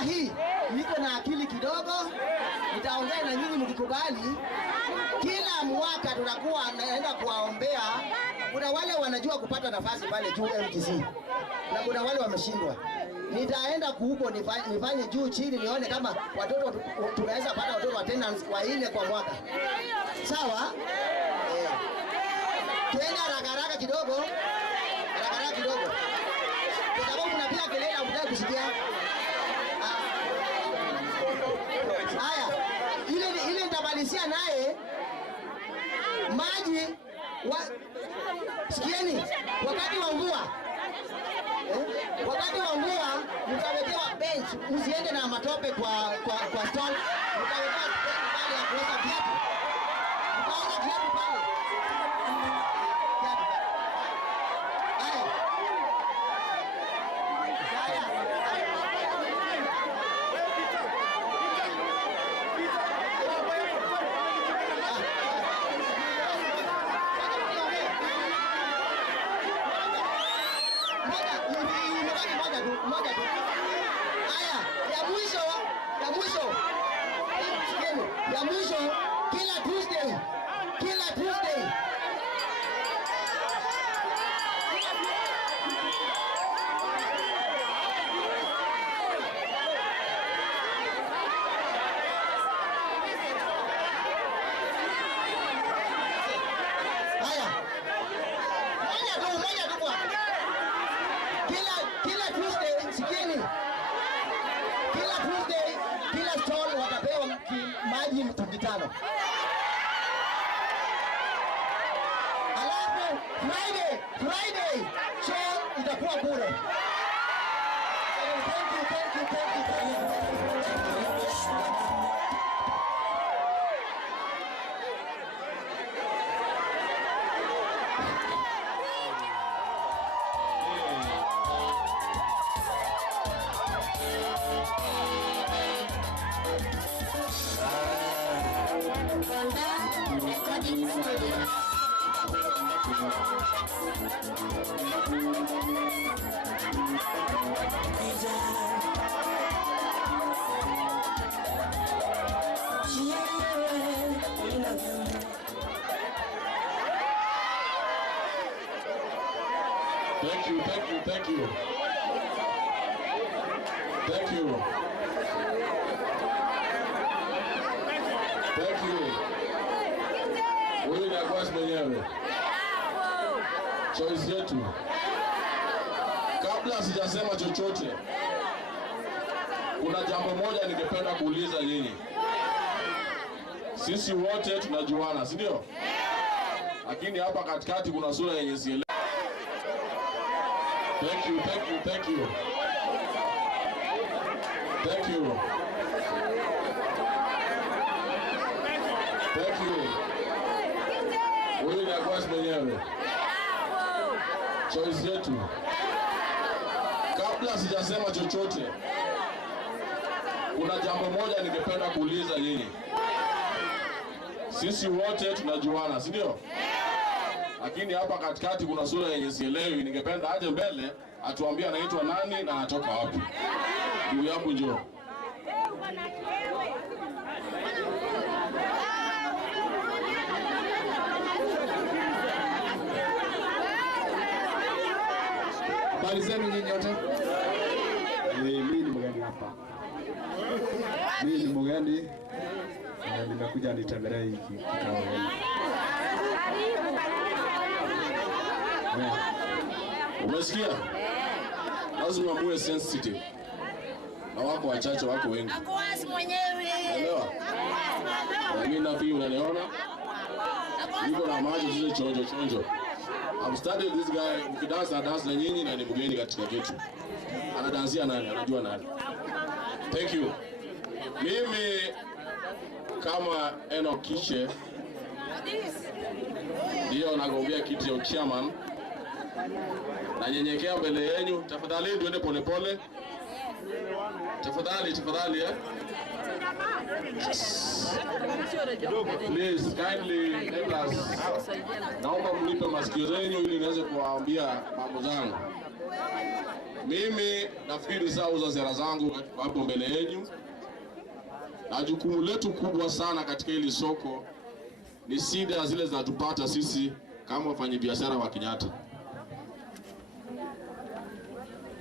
hii niko na akili kidogo, nitaongea na nyinyi mkikubali. Kila mwaka tunakuwa naenda kuwaombea. Kuna wale wanajua kupata nafasi pale juu MTC na kuna wale wameshindwa. Nitaenda huko nifanye juu chini nione kama watoto tunaweza pata watoto attendance kwa ile kwa mwaka. Sawa? Tuende haraka kidogo. Haraka kidogo. Kwa sababu mnapiga kelele au mtaki kusikia. Haya, ile nitamalizia naye maji sikieni, wakati wa mvua mtawekewa bench, usiende na matope kwa stall, mtawekewa bench pale ya kuweka viatu. Mtaweka viatu pale. Haya. Moja tu. Haya, ya mwisho kila Tuesday. Haya. Moja tu kwa. Kila Tuesday, sikieni. Kila Tuesday, kila stall watapewa maji mtungi 5. Alafu Friday show itakuwa bure. Thank you. Wewe ni akwasi mwenyewe. Choice yetu. Kabla sijasema chochote, kuna jambo moja ningependa kuuliza nyinyi. Sisi wote tunajuana, si ndio? Lakini hapa katikati kuna sura yenye sielewi. Thank you. Wewe ni akwasi mwenyewe. Choice yetu. Kabla sijasema chochote, kuna jambo moja ningependa kuuliza nyinyi. Sisi wote tunajuana, si ndio? Lakini hapa katikati kuna sura yenye sielewi. Ningependa aje mbele atuambie anaitwa nani na anatoka wapi. Ndugu yangu njoo. Habari zenu nyinyi wote? Mimi ni mgeni hapa. Nimekuja nitembelee hiki kikao hiki. Umesikia? Lazima muwe sensitive. Na wako wachache, wako wengi. Akwasi mwenyewe. Elewa? Mimi na pia unaniona? Niko na maji zile chonjo. I've studied this guy. Mkidansa dance na nyinyi na ni mgeni katika kitu. Anadansia nani? Anajua nani? Thank you. Mimi kama Enoch Kiche ndio nagombea kiti ya chairman. Nanyenyekea mbele yenu. Tafadhali tuende polepole. Tafadhali Please kindly let us. Naomba mnipe masikio yenu ili niweze kuwaambia mambo zangu. Mimi nafikiri sauza sera zangu hapo mbele yenu, na jukumu letu kubwa sana katika hili soko ni shida zile zinatupata sisi kama wafanyabiashara wa Kenyatta.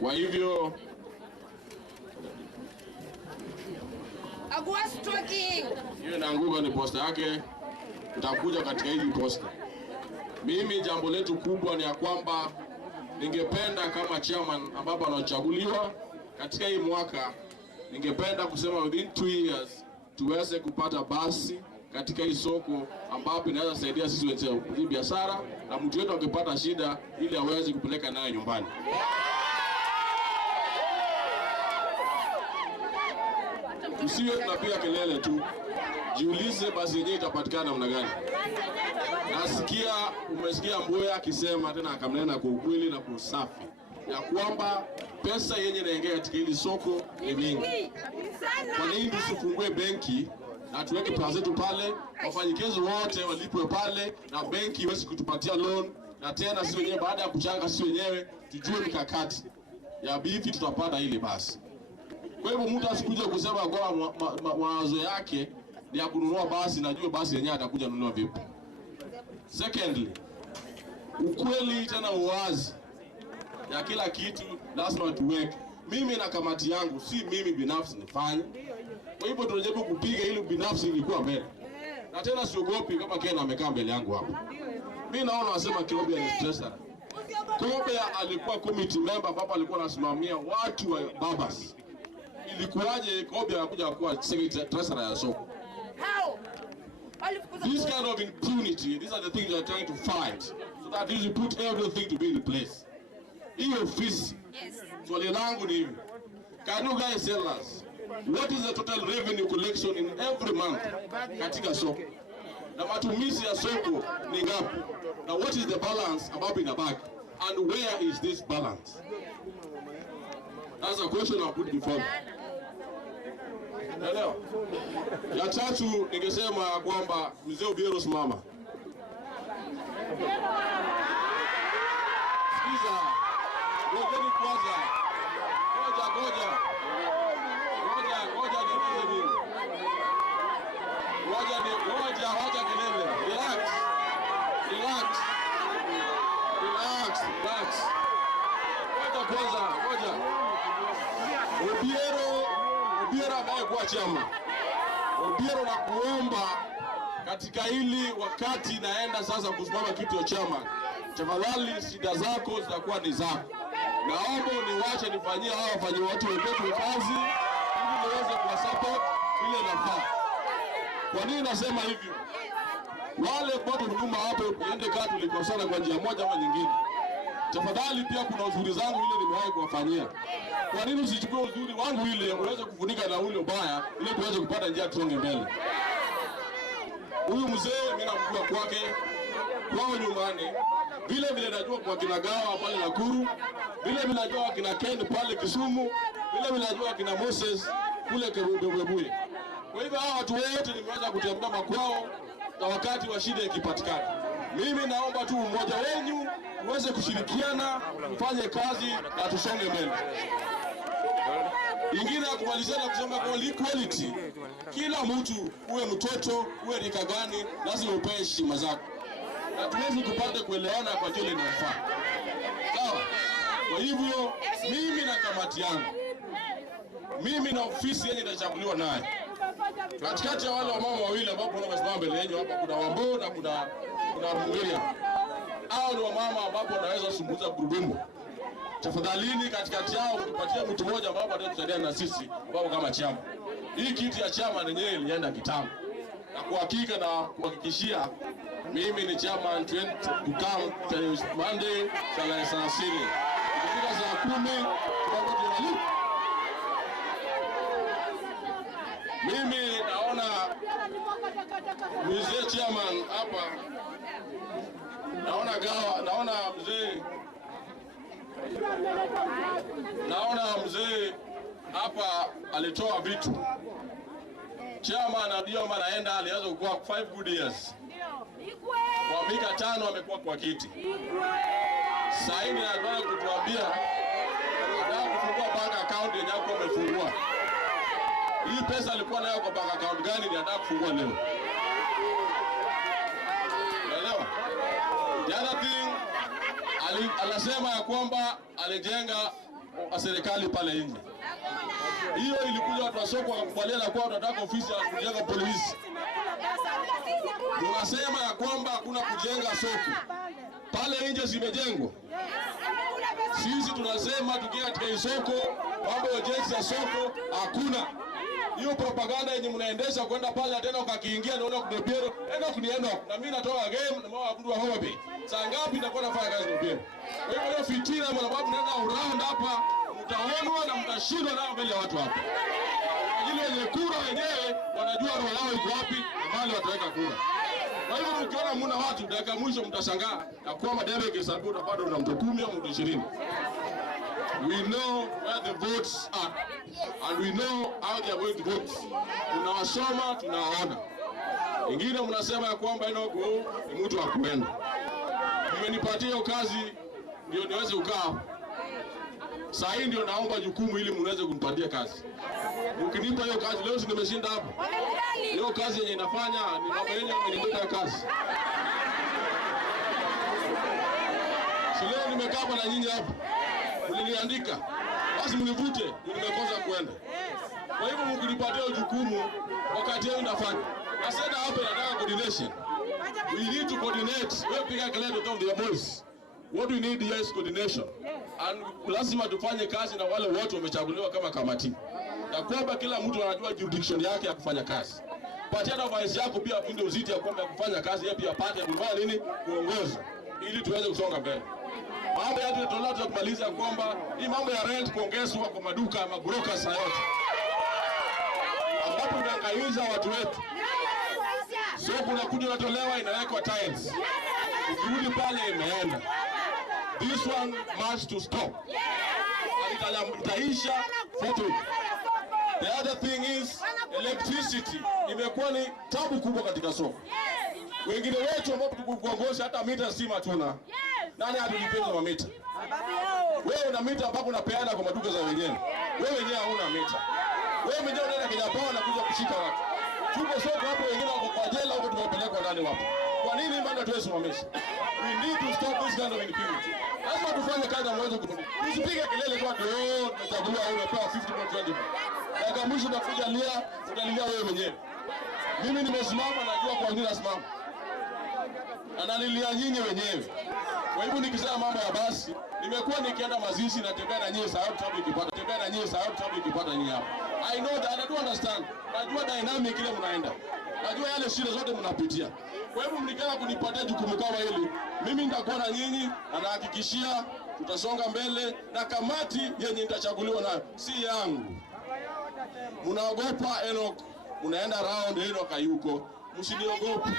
Kwa hivyo hiyo inaanguka ni posta yake, utakuja katika hili posta. Mimi jambo letu kubwa ni ya kwamba ningependa kama chairman ambapo anachaguliwa katika hii mwaka, ningependa kusema within 2 years tuweze kupata basi katika hii soko ambapo inaweza saidia sisi wenyewe kwa biashara, na mtu wetu akipata shida ili aweze kupeleka naye nyumbani. Usiwe tunapiga kelele tu, jiulize basi yenyewe itapatikana namna gani. Nasikia umesikia Mboya akisema tena akamnena kwa ukweli na kwa usafi ya kwamba pesa yenye inaingia katika hili soko ni mingi. Kwa nini tusifungue benki na tuweke pesa zetu pale, wafanyikazi wote walipwe pale na benki iweze kutupatia loan, na tena sisi wenyewe baada ya kuchanga sisi wenyewe tujue mikakati ya vipi tutapata hili basi. Kwa hivyo mtu asikuje kusema kwa mawazo yake ni ya kununua basi, najue basi yenyewe atakuja kununua vipi. Secondly, ukweli tena uwazi ya kila kitu lazima tuweke. Mimi na kamati yangu, si mimi binafsi nifanye. Kwa hivyo tunajaribu kupiga ili binafsi ilikuwa mbele. Na tena siogopi kama Kena amekaa mbele yangu hapo. Mimi naona wasema Kiobia ni stressor. Kiobia alikuwa committee member ambapo alikuwa anasimamia watu wa Babas. Ilikuwaje Kiobia anakuja kuwa secretary treasurer ya soko? This kind of impunity, these are the things we are trying to fight, so that you put everything to be in place. In your office, swali langu ni hivi, can you guys tell us what is the total revenue collection in every month katika soko? Na matumizi ya soko ni ngapi? Now what is the balance ambapo inabaki? And where is this balance? That's a question I put before you. Hello. Ya tatu ningesema kwamba mzee Obiero simama. Sikiza. Ngojeni kwanza. Ngoja nieleze nini. Ngoja kelele. Relax. Ngoja. Obiero ambaye kwa chama. Obiero na kuomba katika hili wakati naenda sasa kusimama kiti cha chama. Tafadhali shida zako zitakuwa ni zako. Naomba niwache nifanyie hao wafanye watu wetu kazi ili niweze kwa support ile nafaa. Kwa nini nasema hivyo? Wale bado huduma hapo iende kati tulikosana kwa njia moja au nyingine. Tafadhali pia kuna uzuri zangu ile nimewahi kuwafanyia. Kwa nini usichukue uzuri wangu ile uweze kufunika na ule ubaya ili tuweze kupata njia tuonge mbele? Huyu mzee mimi namjua kwake kwao nyumbani. Vile najua kwa kina Gawa pale Nakuru, vile najua kina Ken pale Kisumu, vile najua kina Moses kule Kebuye. Kwa hivyo hao watu wote nimeweza kutembea makwao na wakati wa shida ikipatikana. Mimi naomba tu mmoja wenu uweze kushirikiana, mfanye kazi na tusonge mbele. Ingine ya kumalizia na kusema kwa equality. Kila mtu, uwe mtoto, uwe rika gani, lazima upewe heshima zako. Na tuwezi kupata kuelewana kwa jile inafaa. Sawa? Kwa hivyo mimi na kamati yangu, mimi na ofisi yenye nitachaguliwa naye, katikati ya wale wamama wawili ambao wamesimama mbele yenu hapa, kuna Wambo na kuna Mwiria. Hao ni wamama ambao wanaweza sumbuza gurudumu. Tafadhalini katikati yao tupatie mtu mmoja ambao atatusaidia na sisi ambao kama chama. Hii kiti ya chama yenyewe ilienda kitambo. Na kwa hakika na kuhakikishia mimi ni chama to come Monday saa 6. Ikifika saa 10 tutakuwa tunali. Mimi mzee chairman hapa, naona mzee hapa alitoa vitu. Chairman ndio anaenda, alianza kuwa 5 good years. Kwa miaka 5 amekuwa kwa kiti. Sasa hivi anataka kutuambia kufungua bank account yenye yako umefungua. Hii pesa alikuwa nayo kwa bank account gani ndio anataka kufungua leo? Unaelewa? The other thing, alisema ya kwamba alijenga serikali pale nje. Hiyo ilikuja watu wa soko wakakubaliana kwa tunataka ofisi ya kujenga polisi. Tunasema ya kwamba hakuna kujenga soko. Pale nje zimejengwa. Sisi tunasema tukiwa katika soko, mambo ya ujenzi ya soko hakuna. Hiyo propaganda yenye mnaendesha kwenda pale tena ukakiingia naona kuna biero, enda kunienda na mimi natoka game na mwa mtu wa Hobe. Saa ngapi nitakuwa nafanya kazi na biero? Kwa hiyo fitina mwana babu naenda around hapa, mtaonwa na mtashindwa nao mbele ya watu hapa. Ile yenye kura wenyewe wanajua roho yao iko wapi na mahali wataweka kura. Kwa hivyo mkiona mna watu dakika mwisho mtashangaa na kwamba debe ikihesabiwa utapata una mtu 10 au mtu 20. We know where the votes are and we know how they are going to vote. Tunawasoma, tunawaona. Wengine mnasema ya kwamba Enoch ni mtu wa kuenda. Mmenipatia kazi ndio niweze kukaa. Sasa hii ndio naomba jukumu ili mnaweze kunipatia kazi. Ukinipa hiyo kazi leo si nimeshinda hapo. Hiyo kazi yenye inafanya ni baba yenyewe amenileta kazi. Si leo nimekaa hapa na nyinyi hapa. Mliniandika. Basi mnivute, nimekosa kwenda. Kwa hivyo mkinipatia jukumu wakati yeye nafanya. Asema hapa nataka coordination. We need to coordinate. Wewe piga kelele to the voice. What we need here is coordination. And lazima tufanye kazi na wale wote wamechaguliwa kama kamati. Na kwamba kila mtu anajua jurisdiction yake ya kufanya kazi. Patia na vice yako pia afunde uzito ya kwamba kufanya kazi yeye pia apate kufanya nini? Kuongoza ili tuweze kusonga mbele. Mambo yetu tunataka kumaliza kwamba hii mambo ya rent kuongezwa kwa maduka ama brokers na yote. Ambapo tunaangaiza watu wetu. So kuna kuja natolewa inawekwa tiles. Ukirudi pale imeenda. This one must to stop. Itaisha photo. The other thing is electricity. Imekuwa ni tabu kubwa katika soko. Wengine wetu ambao tukuongosha hata mita stima tuna. Nani atulipeza wa mita? Wewe una mita mpaka unapeana kwa maduka za wenyewe. Wewe wenyewe hauna mita. Wewe mwenyewe unaenda Kenya na kuja kushika watu. Tuko soko hapo wengine wako kwa jela huko tumepelekwa ndani wapo. Kwa nini bado tuwesimamisha? We need to stop this kind of impunity. Lazima tufanye kazi na mwanzo kutumia. Usipige kelele kwa ndio tumechaguliwa au umepewa 50.20. Dakika mwisho utakuja lia, utalilia wewe mwenyewe. Mimi nimesimama najua kwa nini nasimama. Analilia nyinyi wenyewe. Kwa hivyo nikisema mambo ya basi, nimekuwa nikienda mazishi na tembea na nyinyi sababu tabu ikipata. Tembea na nyinyi sababu tabu ikipata nyinyi hapa. I know that, I do understand. Najua dynamic ile mnaenda. Najua yale shida zote mnapitia. Kwa hivyo mnikana kunipatia jukumu kama hili, mimi nitakuwa na nyinyi na nahakikishia tutasonga mbele na kamati yenye nitachaguliwa nayo si yangu. Mnaogopa Enoch, mnaenda round Enoch hayuko. Msiniogope.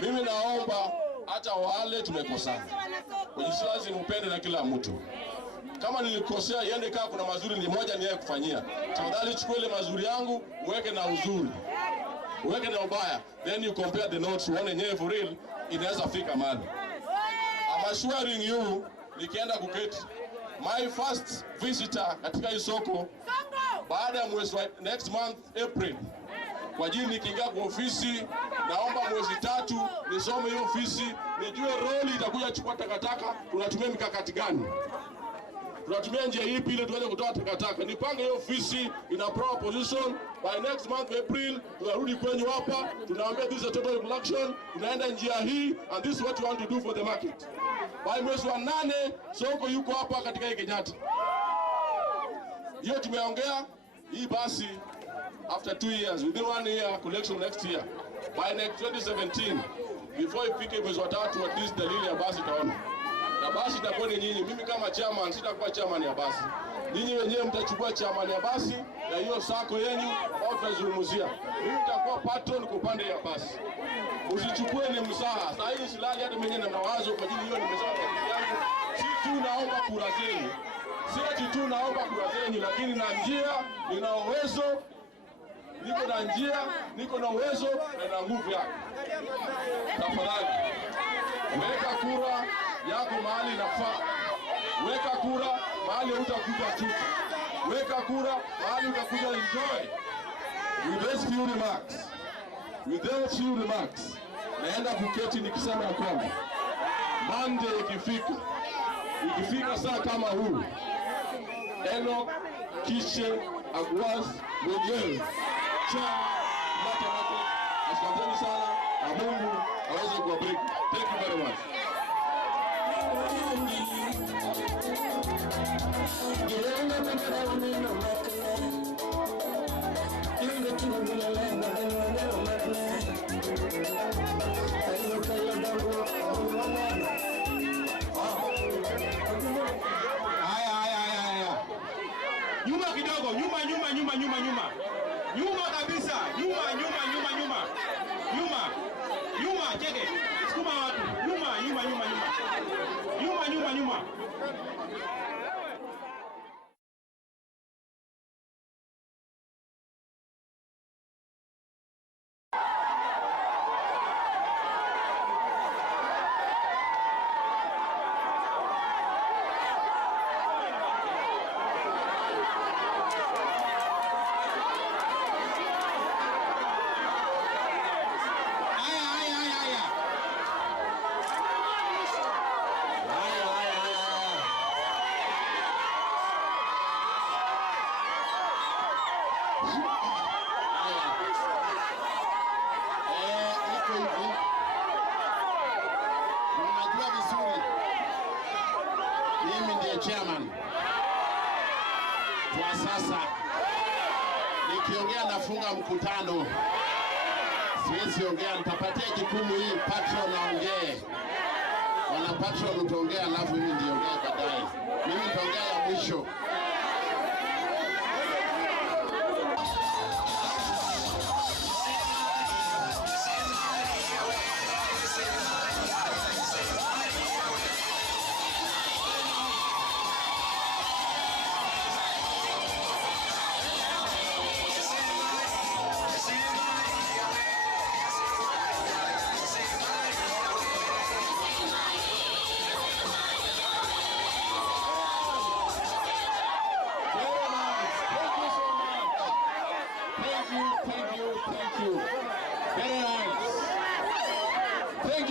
Mimi naomba hata wale tumekosana. Kujisilazi mpende na kila mtu. Kama nilikosea iende kama kuna mazuri ni moja ni yeye kufanyia. Tafadhali chukua ile mazuri yangu uweke na uzuri. Uweke na ubaya. Then you compare the notes uone nyewe for real inaweza fika mahali. I'm assuring you nikienda kuketi. My first visitor katika hii soko baada ya mwezi wa next month April. Kwa jini nikiingia kwa ofisi naomba mwezi 3 nisome hiyo ofisi nijue roli itakuja chukua takataka tunatumia mikakati gani. Tunatumia njia ipi ili tuweze kutoa takataka. Nipange hiyo ofisi in a proper position by next month April tunarudi kwenye hapa tunaambia this is a total reduction tunaenda njia hii and this is what we want to do for the market. By mwezi wa 8 soko yuko hapa katika hii Kenyatta. Hiyo tumeongea hii basi after 2 years within 1 year collection next year by next 2017 before ifike mwezi wa 3 at least dalili ya basi taona. Na basi itakuwa ni nyinyi. Mimi kama chairman sitakuwa chairman ya basi. Nyinyi wenyewe mtachukua chairman ya basi na hiyo sako yenu au tutazungumzia. Mimi nitakuwa patron kwa upande ya basi. Usichukue ni msaha. Sasa hii silali hata mwenyewe na mawazo kwa ajili hiyo nimesema kwa ajili yangu. Si tu naomba kura zenu. Si ati tu naomba kura zenu lakini na njia nina uwezo. Niko na njia, niko na uwezo na na nguvu yako. Tafadhali. Weka kura yako mahali inafaa. Weka kura mahali utakuja chuki. Weka kura mahali utakuja enjoy. With those few remarks, naenda kuketi nikisema ya kwamba Monday ikifika saa kama huu, Enoch Kishe Agwas mwenyewe chama Matamake, asanteni sana na Mungu aweze kuwabariki. Thank you very much. Haya. Nyuma kidogo, nyuma kabisa. Nyuma, cheke. Sukuma watu. Nyuma. Chairman kwa sasa, nikiongea nafunga mkutano, siwezi ongea, nitapatia jukumu hii patron aongee. Wana patron utaongea, alafu mimi ndiongea baadaye. Mimi nitaongea ya mwisho.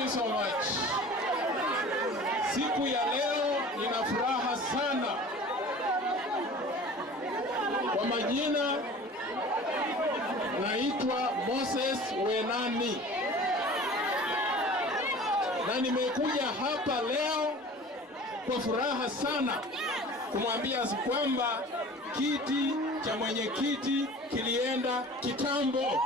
So much. Siku ya leo nina furaha sana. Kwa majina naitwa Moses Wenani, na nimekuja hapa leo kwa furaha sana kumwambia kwamba kiti cha mwenyekiti kilienda kitambo.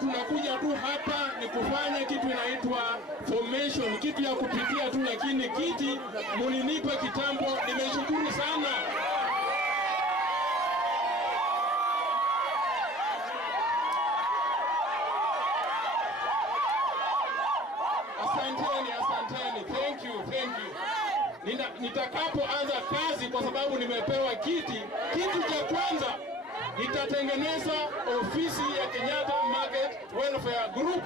Tunakuja tu hapa ni kufanya kitu inaitwa formation, kitu ya kupitia tu, lakini kiti mulinipa kitambo. Nimeshukuru sana. Asanteni. Thank you. Nitakapoanza kazi, kwa sababu nimepewa kiti cha kwanza, nitatengeneza ofisi ya Kenyatta Market Welfare Group.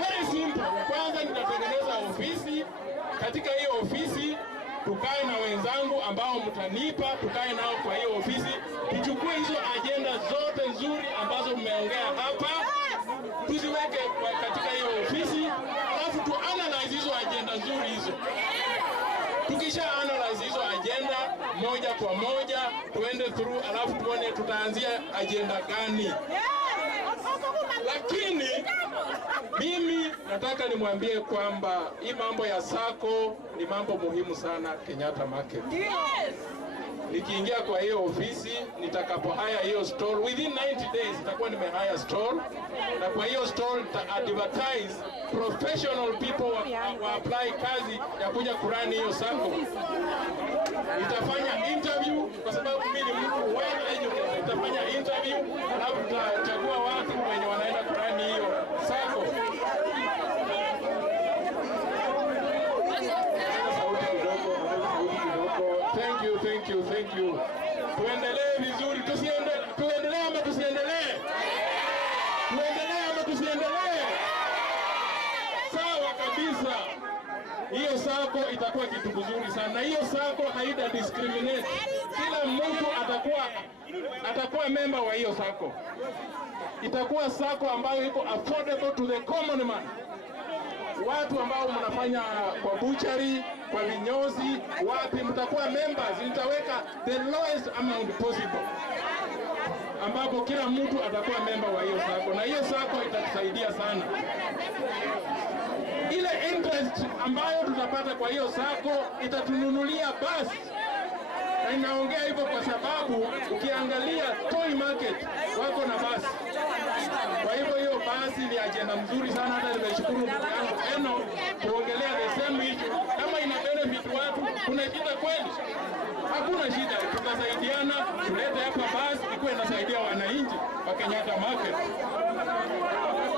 Very simple. Kwanza nitatengeneza ofisi. Katika hiyo ofisi tukae na wenzangu ambao mtanipa, tukae nao kwa hiyo ofisi, tuchukue hizo agenda zote nzuri ambazo mmeongea hapa, tuziweke katika hiyo ofisi, alafu tu analyze hizo agenda nzuri hizo. Tukisha analyze hizo agenda moja kwa moja, tuende through, alafu tuone tutaanzia agenda gani. Lakini mimi nataka nimwambie kwamba hii mambo ya sako ni mambo muhimu sana Kenyatta Market. Nikiingia kwa hiyo ofisi, nitakapo hire hiyo store, within 90 days nitakuwa nimehire store, na kwa hiyo store nita advertise professional people wa apply kazi ya kuja kurani hiyo sako. Nitafanya interview kwa sababu mimi ni mtu well educated. Nitafanya interview, alafu tutachagua watu wenye wanaenda kurani hiyo sako. Thank you. Tuendelee vizuri, tuendelee ama tusiendelee? Tuendelee ama tusiendelee? Sawa. hiyo sako itakuwa kitu kizuri sana, na hiyo sako haita discriminate. Kila mtu atakuwa member wa hiyo sako. Itakuwa sako ambayo iko affordable to the common man. Watu ambao mnafanya kwa butchery, kwa vinyozi, wapi, mtakuwa members. Nitaweka the lowest amount possible, ambapo kila mtu atakuwa member wa hiyo sako, na hiyo sako itatusaidia sana. Ile interest ambayo tutapata kwa hiyo sako itatununulia basi. Na inaongea hivyo kwa sababu ukiangalia toy market wako na basi. Kwa hivyo hiyo basi ni ajenda mzuri sana. Hata nimeshukuru ndugu yangu Eno kuongelea the same issue. Kama ina benefit watu, kuna shida kweli? Hakuna shida, tutasaidiana, tulete hapa basi ikuwe inasaidia wananchi wa Kenyatta Market.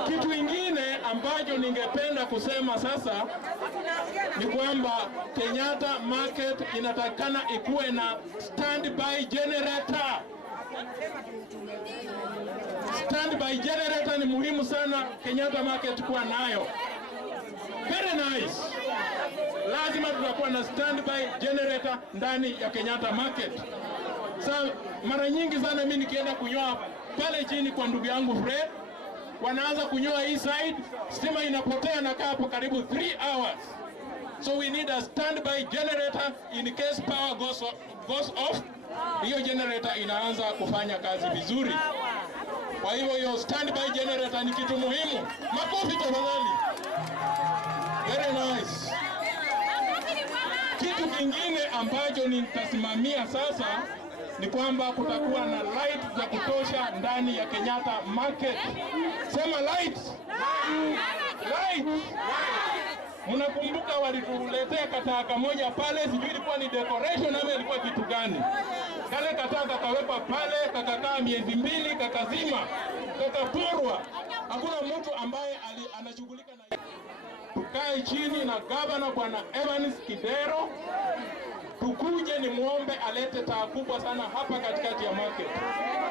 Kitu kingine ambacho ningependa kusema sasa ni kwamba Kenyatta Market inatakana ikuwe na standby generator. Standby generator ni muhimu sana Kenyatta Market kuwa nayo. Very nice. Lazima tutakuwa na standby generator ndani ya Kenyatta Market. Mara nyingi sana mimi nikienda kunyoa pale chini kwa ndugu yangu Fred, wanaanza kunyoa hii side, stima inapotea na kaa hapo karibu 3 hours. So we need a standby generator in case power goes off. Hiyo generator inaanza kufanya kazi vizuri. Kwa hivyo hiyo standby generator ni kitu muhimu. Makofi tafadhali. Very nice. Kitu kingine ambacho nitasimamia sasa ni kwamba kutakuwa na light za kutosha ndani ya Kenyatta Market. Sema light. Light. Mnakumbuka walituletea kataka moja pale, sijui ilikuwa ni decoration ama ilikuwa kitu gani? Kale kataka kawekwa pale, kakakaa miezi 2, kakazima, kakaporwa. Hakuna mtu ambaye anashughulika na hiyo. Tukae chini na governor Bwana Evans Kidero, tukuje ni muombe alete taa kubwa sana hapa katikati ya market,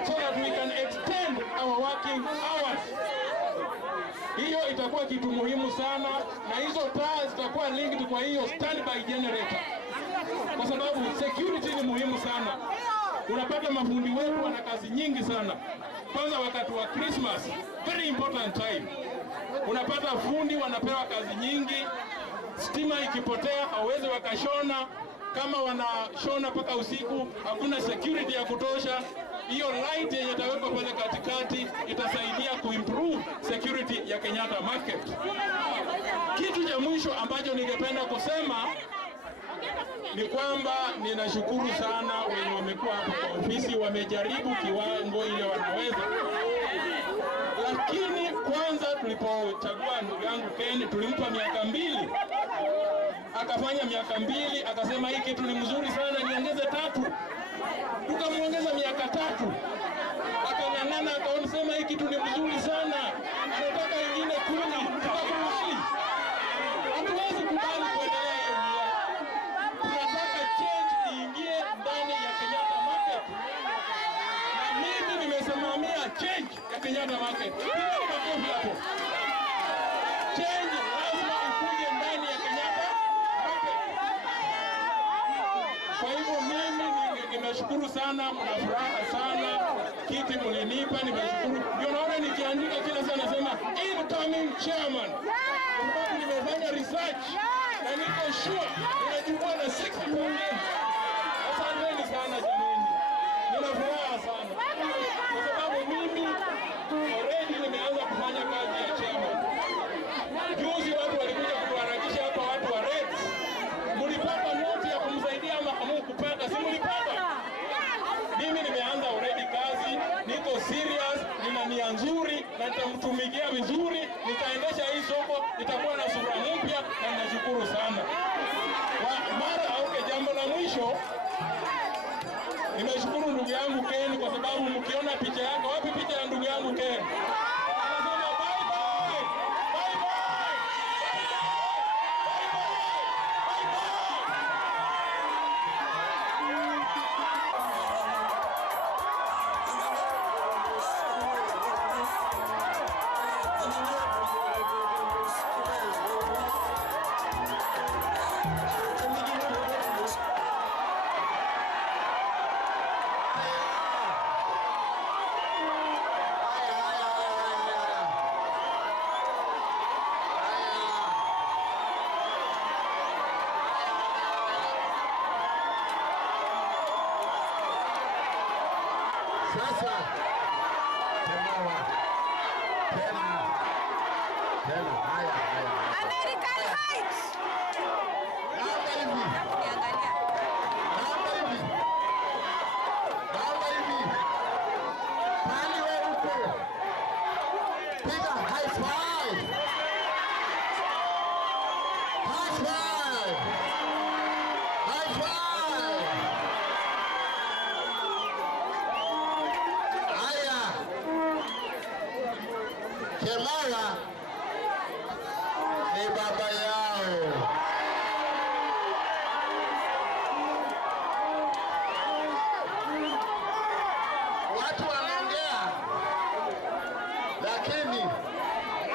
so that we can extend our working hours. Hiyo itakuwa kitu muhimu sana, na hizo taa zitakuwa linked kwa hiyo standby generator, kwa sababu security ni muhimu sana. Unapata mafundi wetu wana kazi nyingi sana, kwanza wakati wa Christmas, very important time. Unapata fundi wanapewa kazi nyingi, stima ikipotea hawezi wakashona. Kama wanashona mpaka usiku, hakuna security ya kutosha. Hiyo light yenye itawekwa pale katikati itasaidia kuimprove security ya Kenyatta Market. Kitu cha mwisho ambacho ningependa kusema ni kwamba ninashukuru sana wenye wamekuwa hapa kwa ofisi, wamejaribu kiwango ile wanaweza. Lakini kwanza tulipochagua ndugu yangu Ken, tulimpa miaka 2. Akafanya miaka 2, akasema hii kitu ni mzuri sana, niongeze 3. Tukamuongeza miaka 3. Akang'ang'ana, akasema hii kitu ni mzuri sana, anataka ingine 10. Tukakubali. Hatuwezi kubali kuendelea hiyo njia. Tunataka change iingie ndani ya Kenyatta Market. Na mimi nimesimamia change ya Kenyatta Market. Ndio makofi hapo. Change lazima ikuje ndani ya Kenyatta Market. Kwa hivyo mimi nimeshukuru sana, mna furaha sana. Kiti mlinipa, nimeshukuru. Ndio naona nikiandika kila sana nasema incoming chairman. Kwa sababu nimefanya research na niko sure ninachukua na 6%. Asanteni sana jamani. Nina furaha sana. Kwa sababu mimi already nimeanza kufanya kazi ya chairman. Juzi watu walikuja kuharakisha hapa, watu wa Reds. Mlipata noti ya kumsaidia ama hamkupata? Si mlipata? Mimi nimeanza already kazi, niko serious, nina nia nzuri na nitamtumikia vizuri, nitaendesha hii soko, itakuwa na sura mpya na ninashukuru sana. Jambo la mwisho, nimeshukuru ndugu yangu Ken kwa sababu mkiona picha yake, wapi picha ya ndugu yangu Ken? Sasa tena haya American Heights. Naomba hivi. Pali wewe uko. Piga high five. High five. High five. Haya. Kemara ni baba yao. Watu wanaongea lakini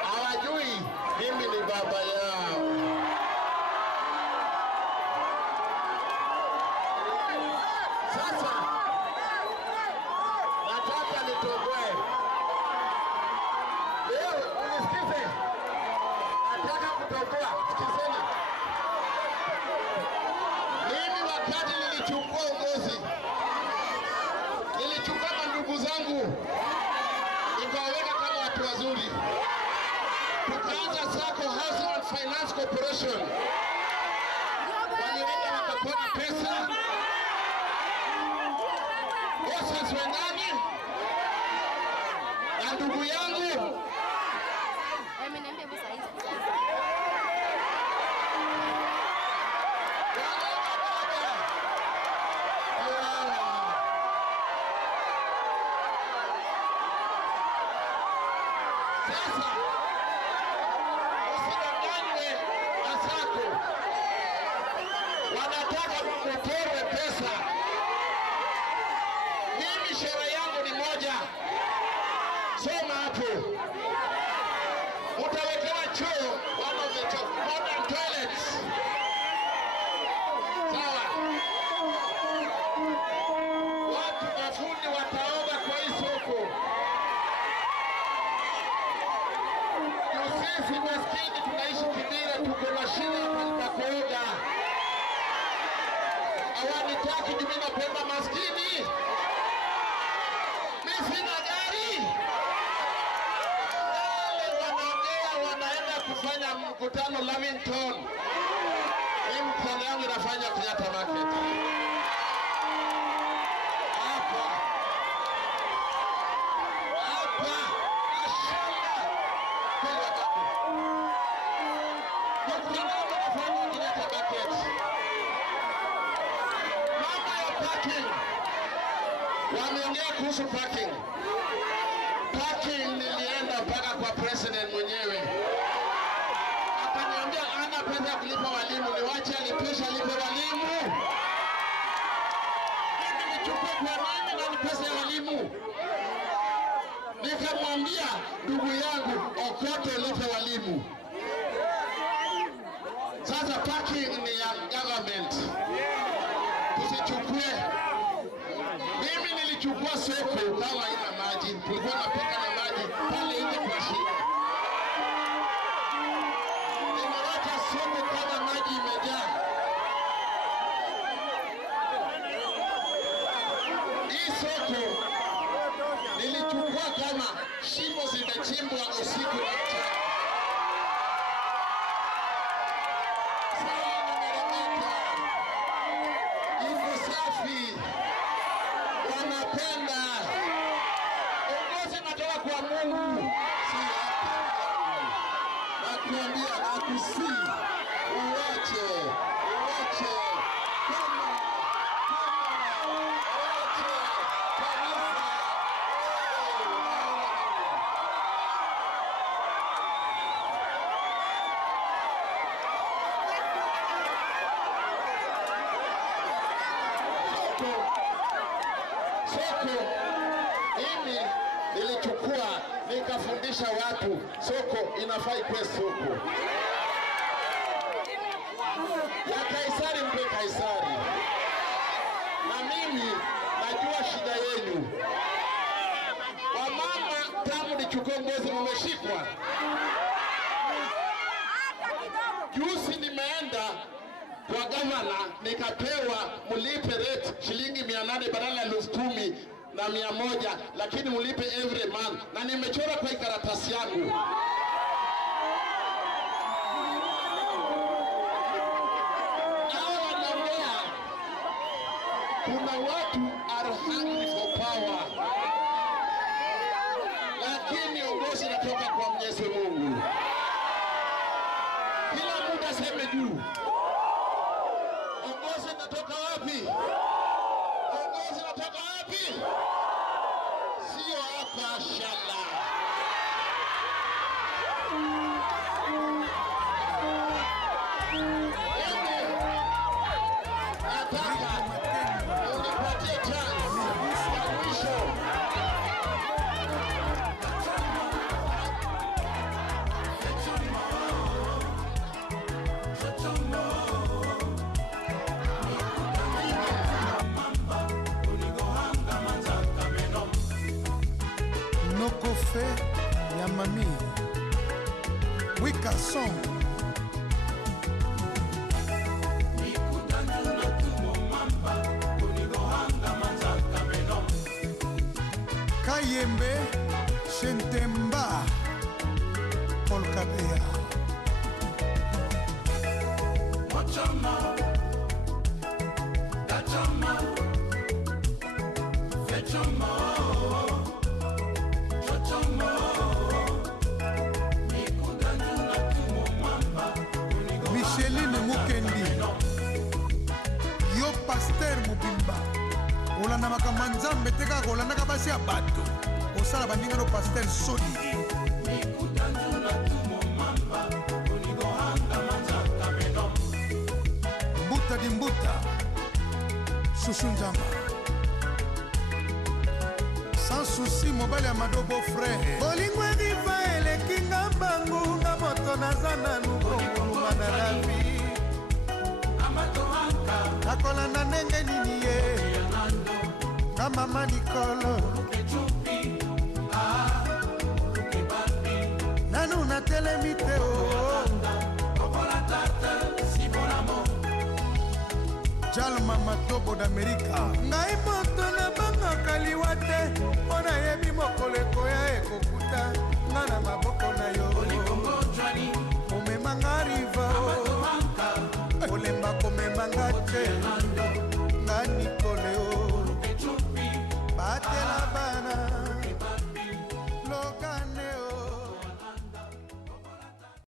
hawajui mimi ni baba yao. Sasa nataka nitoboe leo, unisikize. Nataka kutoboa, sikizeni. Mimi wakati nilichukua uongozi, nilichukua ndugu zangu nikawaweka kama watu wazuri, tukaanza Sacco Housing and Finance Corporation. Walienda wakapona pesa, bosses wendani na ndugu yangu sasa usidanganywe na Sacco. Wanataka mkuporwe pesa. Mimi sherehe yangu ni moja. Soma hapo. Utawekewa choo, one of the modern toilets. Sawa. Watu mafundi wataoga kwa hii soko. Sisi maskini tunaishi Kibira, tuko na shida ya pa kuoga. Hawanitaki mimi, napenda maskini. Mimi sina gari. Wale wanaongea wanaenda kufanya mkutano Lamington. Mimi mkutano yangu inafanya Kenyatta Market. Hapa. Wameongea kuhusu parking. Parking nilienda mpaka kwa president mwenyewe. Akaniambia ana pesa ya kulipa walimu, niwache alipisha lipe walimu. Mimi nichukue kwa nini na ni pesa ya walimu? Nikamwambia ndugu yangu okote lipe walimu. Sasa parking ni ya government. Tusichukue. Mimi nilichukua soko kama ina maji, tulikuwa napika na maji pale nje kwa shida. Nimewacha soko kama maji imejaa. Hii soko nilichukua kama shimo zimechimbwa usiku na mchana. Iko safi. Wanapenda uongozi natoka kwa Mungu, si hapa. Nakuambia akusi uache kama uache kanisa. Soko mimi nilichukua nikafundisha watu, soko inafaa ikuwe soko ya Kaisari, mpe Kaisari. Na mimi najua shida yenu wamama, tangu nichukue ngozi mmeshikwa. Juzi nimeenda kwa gavana nikapewa mlipe rate shilingi 800 badala ya 10,000 na 100, lakini mlipe every month, na nimechora kwa karatasi yangu. Kuna watu are hungry for power, lakini uongozi unatoka kwa Mwenyezi Mungu. Kila mtu aseme juu, uongozi unatoka wapi? Uongozi unatoka wapi? Sio hapa shala. Nokofe ya mami Wika song Kayembe Shentemba Polkadea Machama Dachama Fechama Micheline Mukendi Yo Pasteur Mubimba Olanda makambo Nzambe te kaka olandaka basi ya bato osala bandinga no Pasteur Sodi Mbuta di mbuta Chouchou Nzamba sans souci mobali ya madobo frère bolingo riva elekinga bangu nga moto naza nanu kokuluma na lavi nakolanda ndenge nini ye nga mama Nikolo nanu natelemi te Jalma Matobo d'Amerika ngai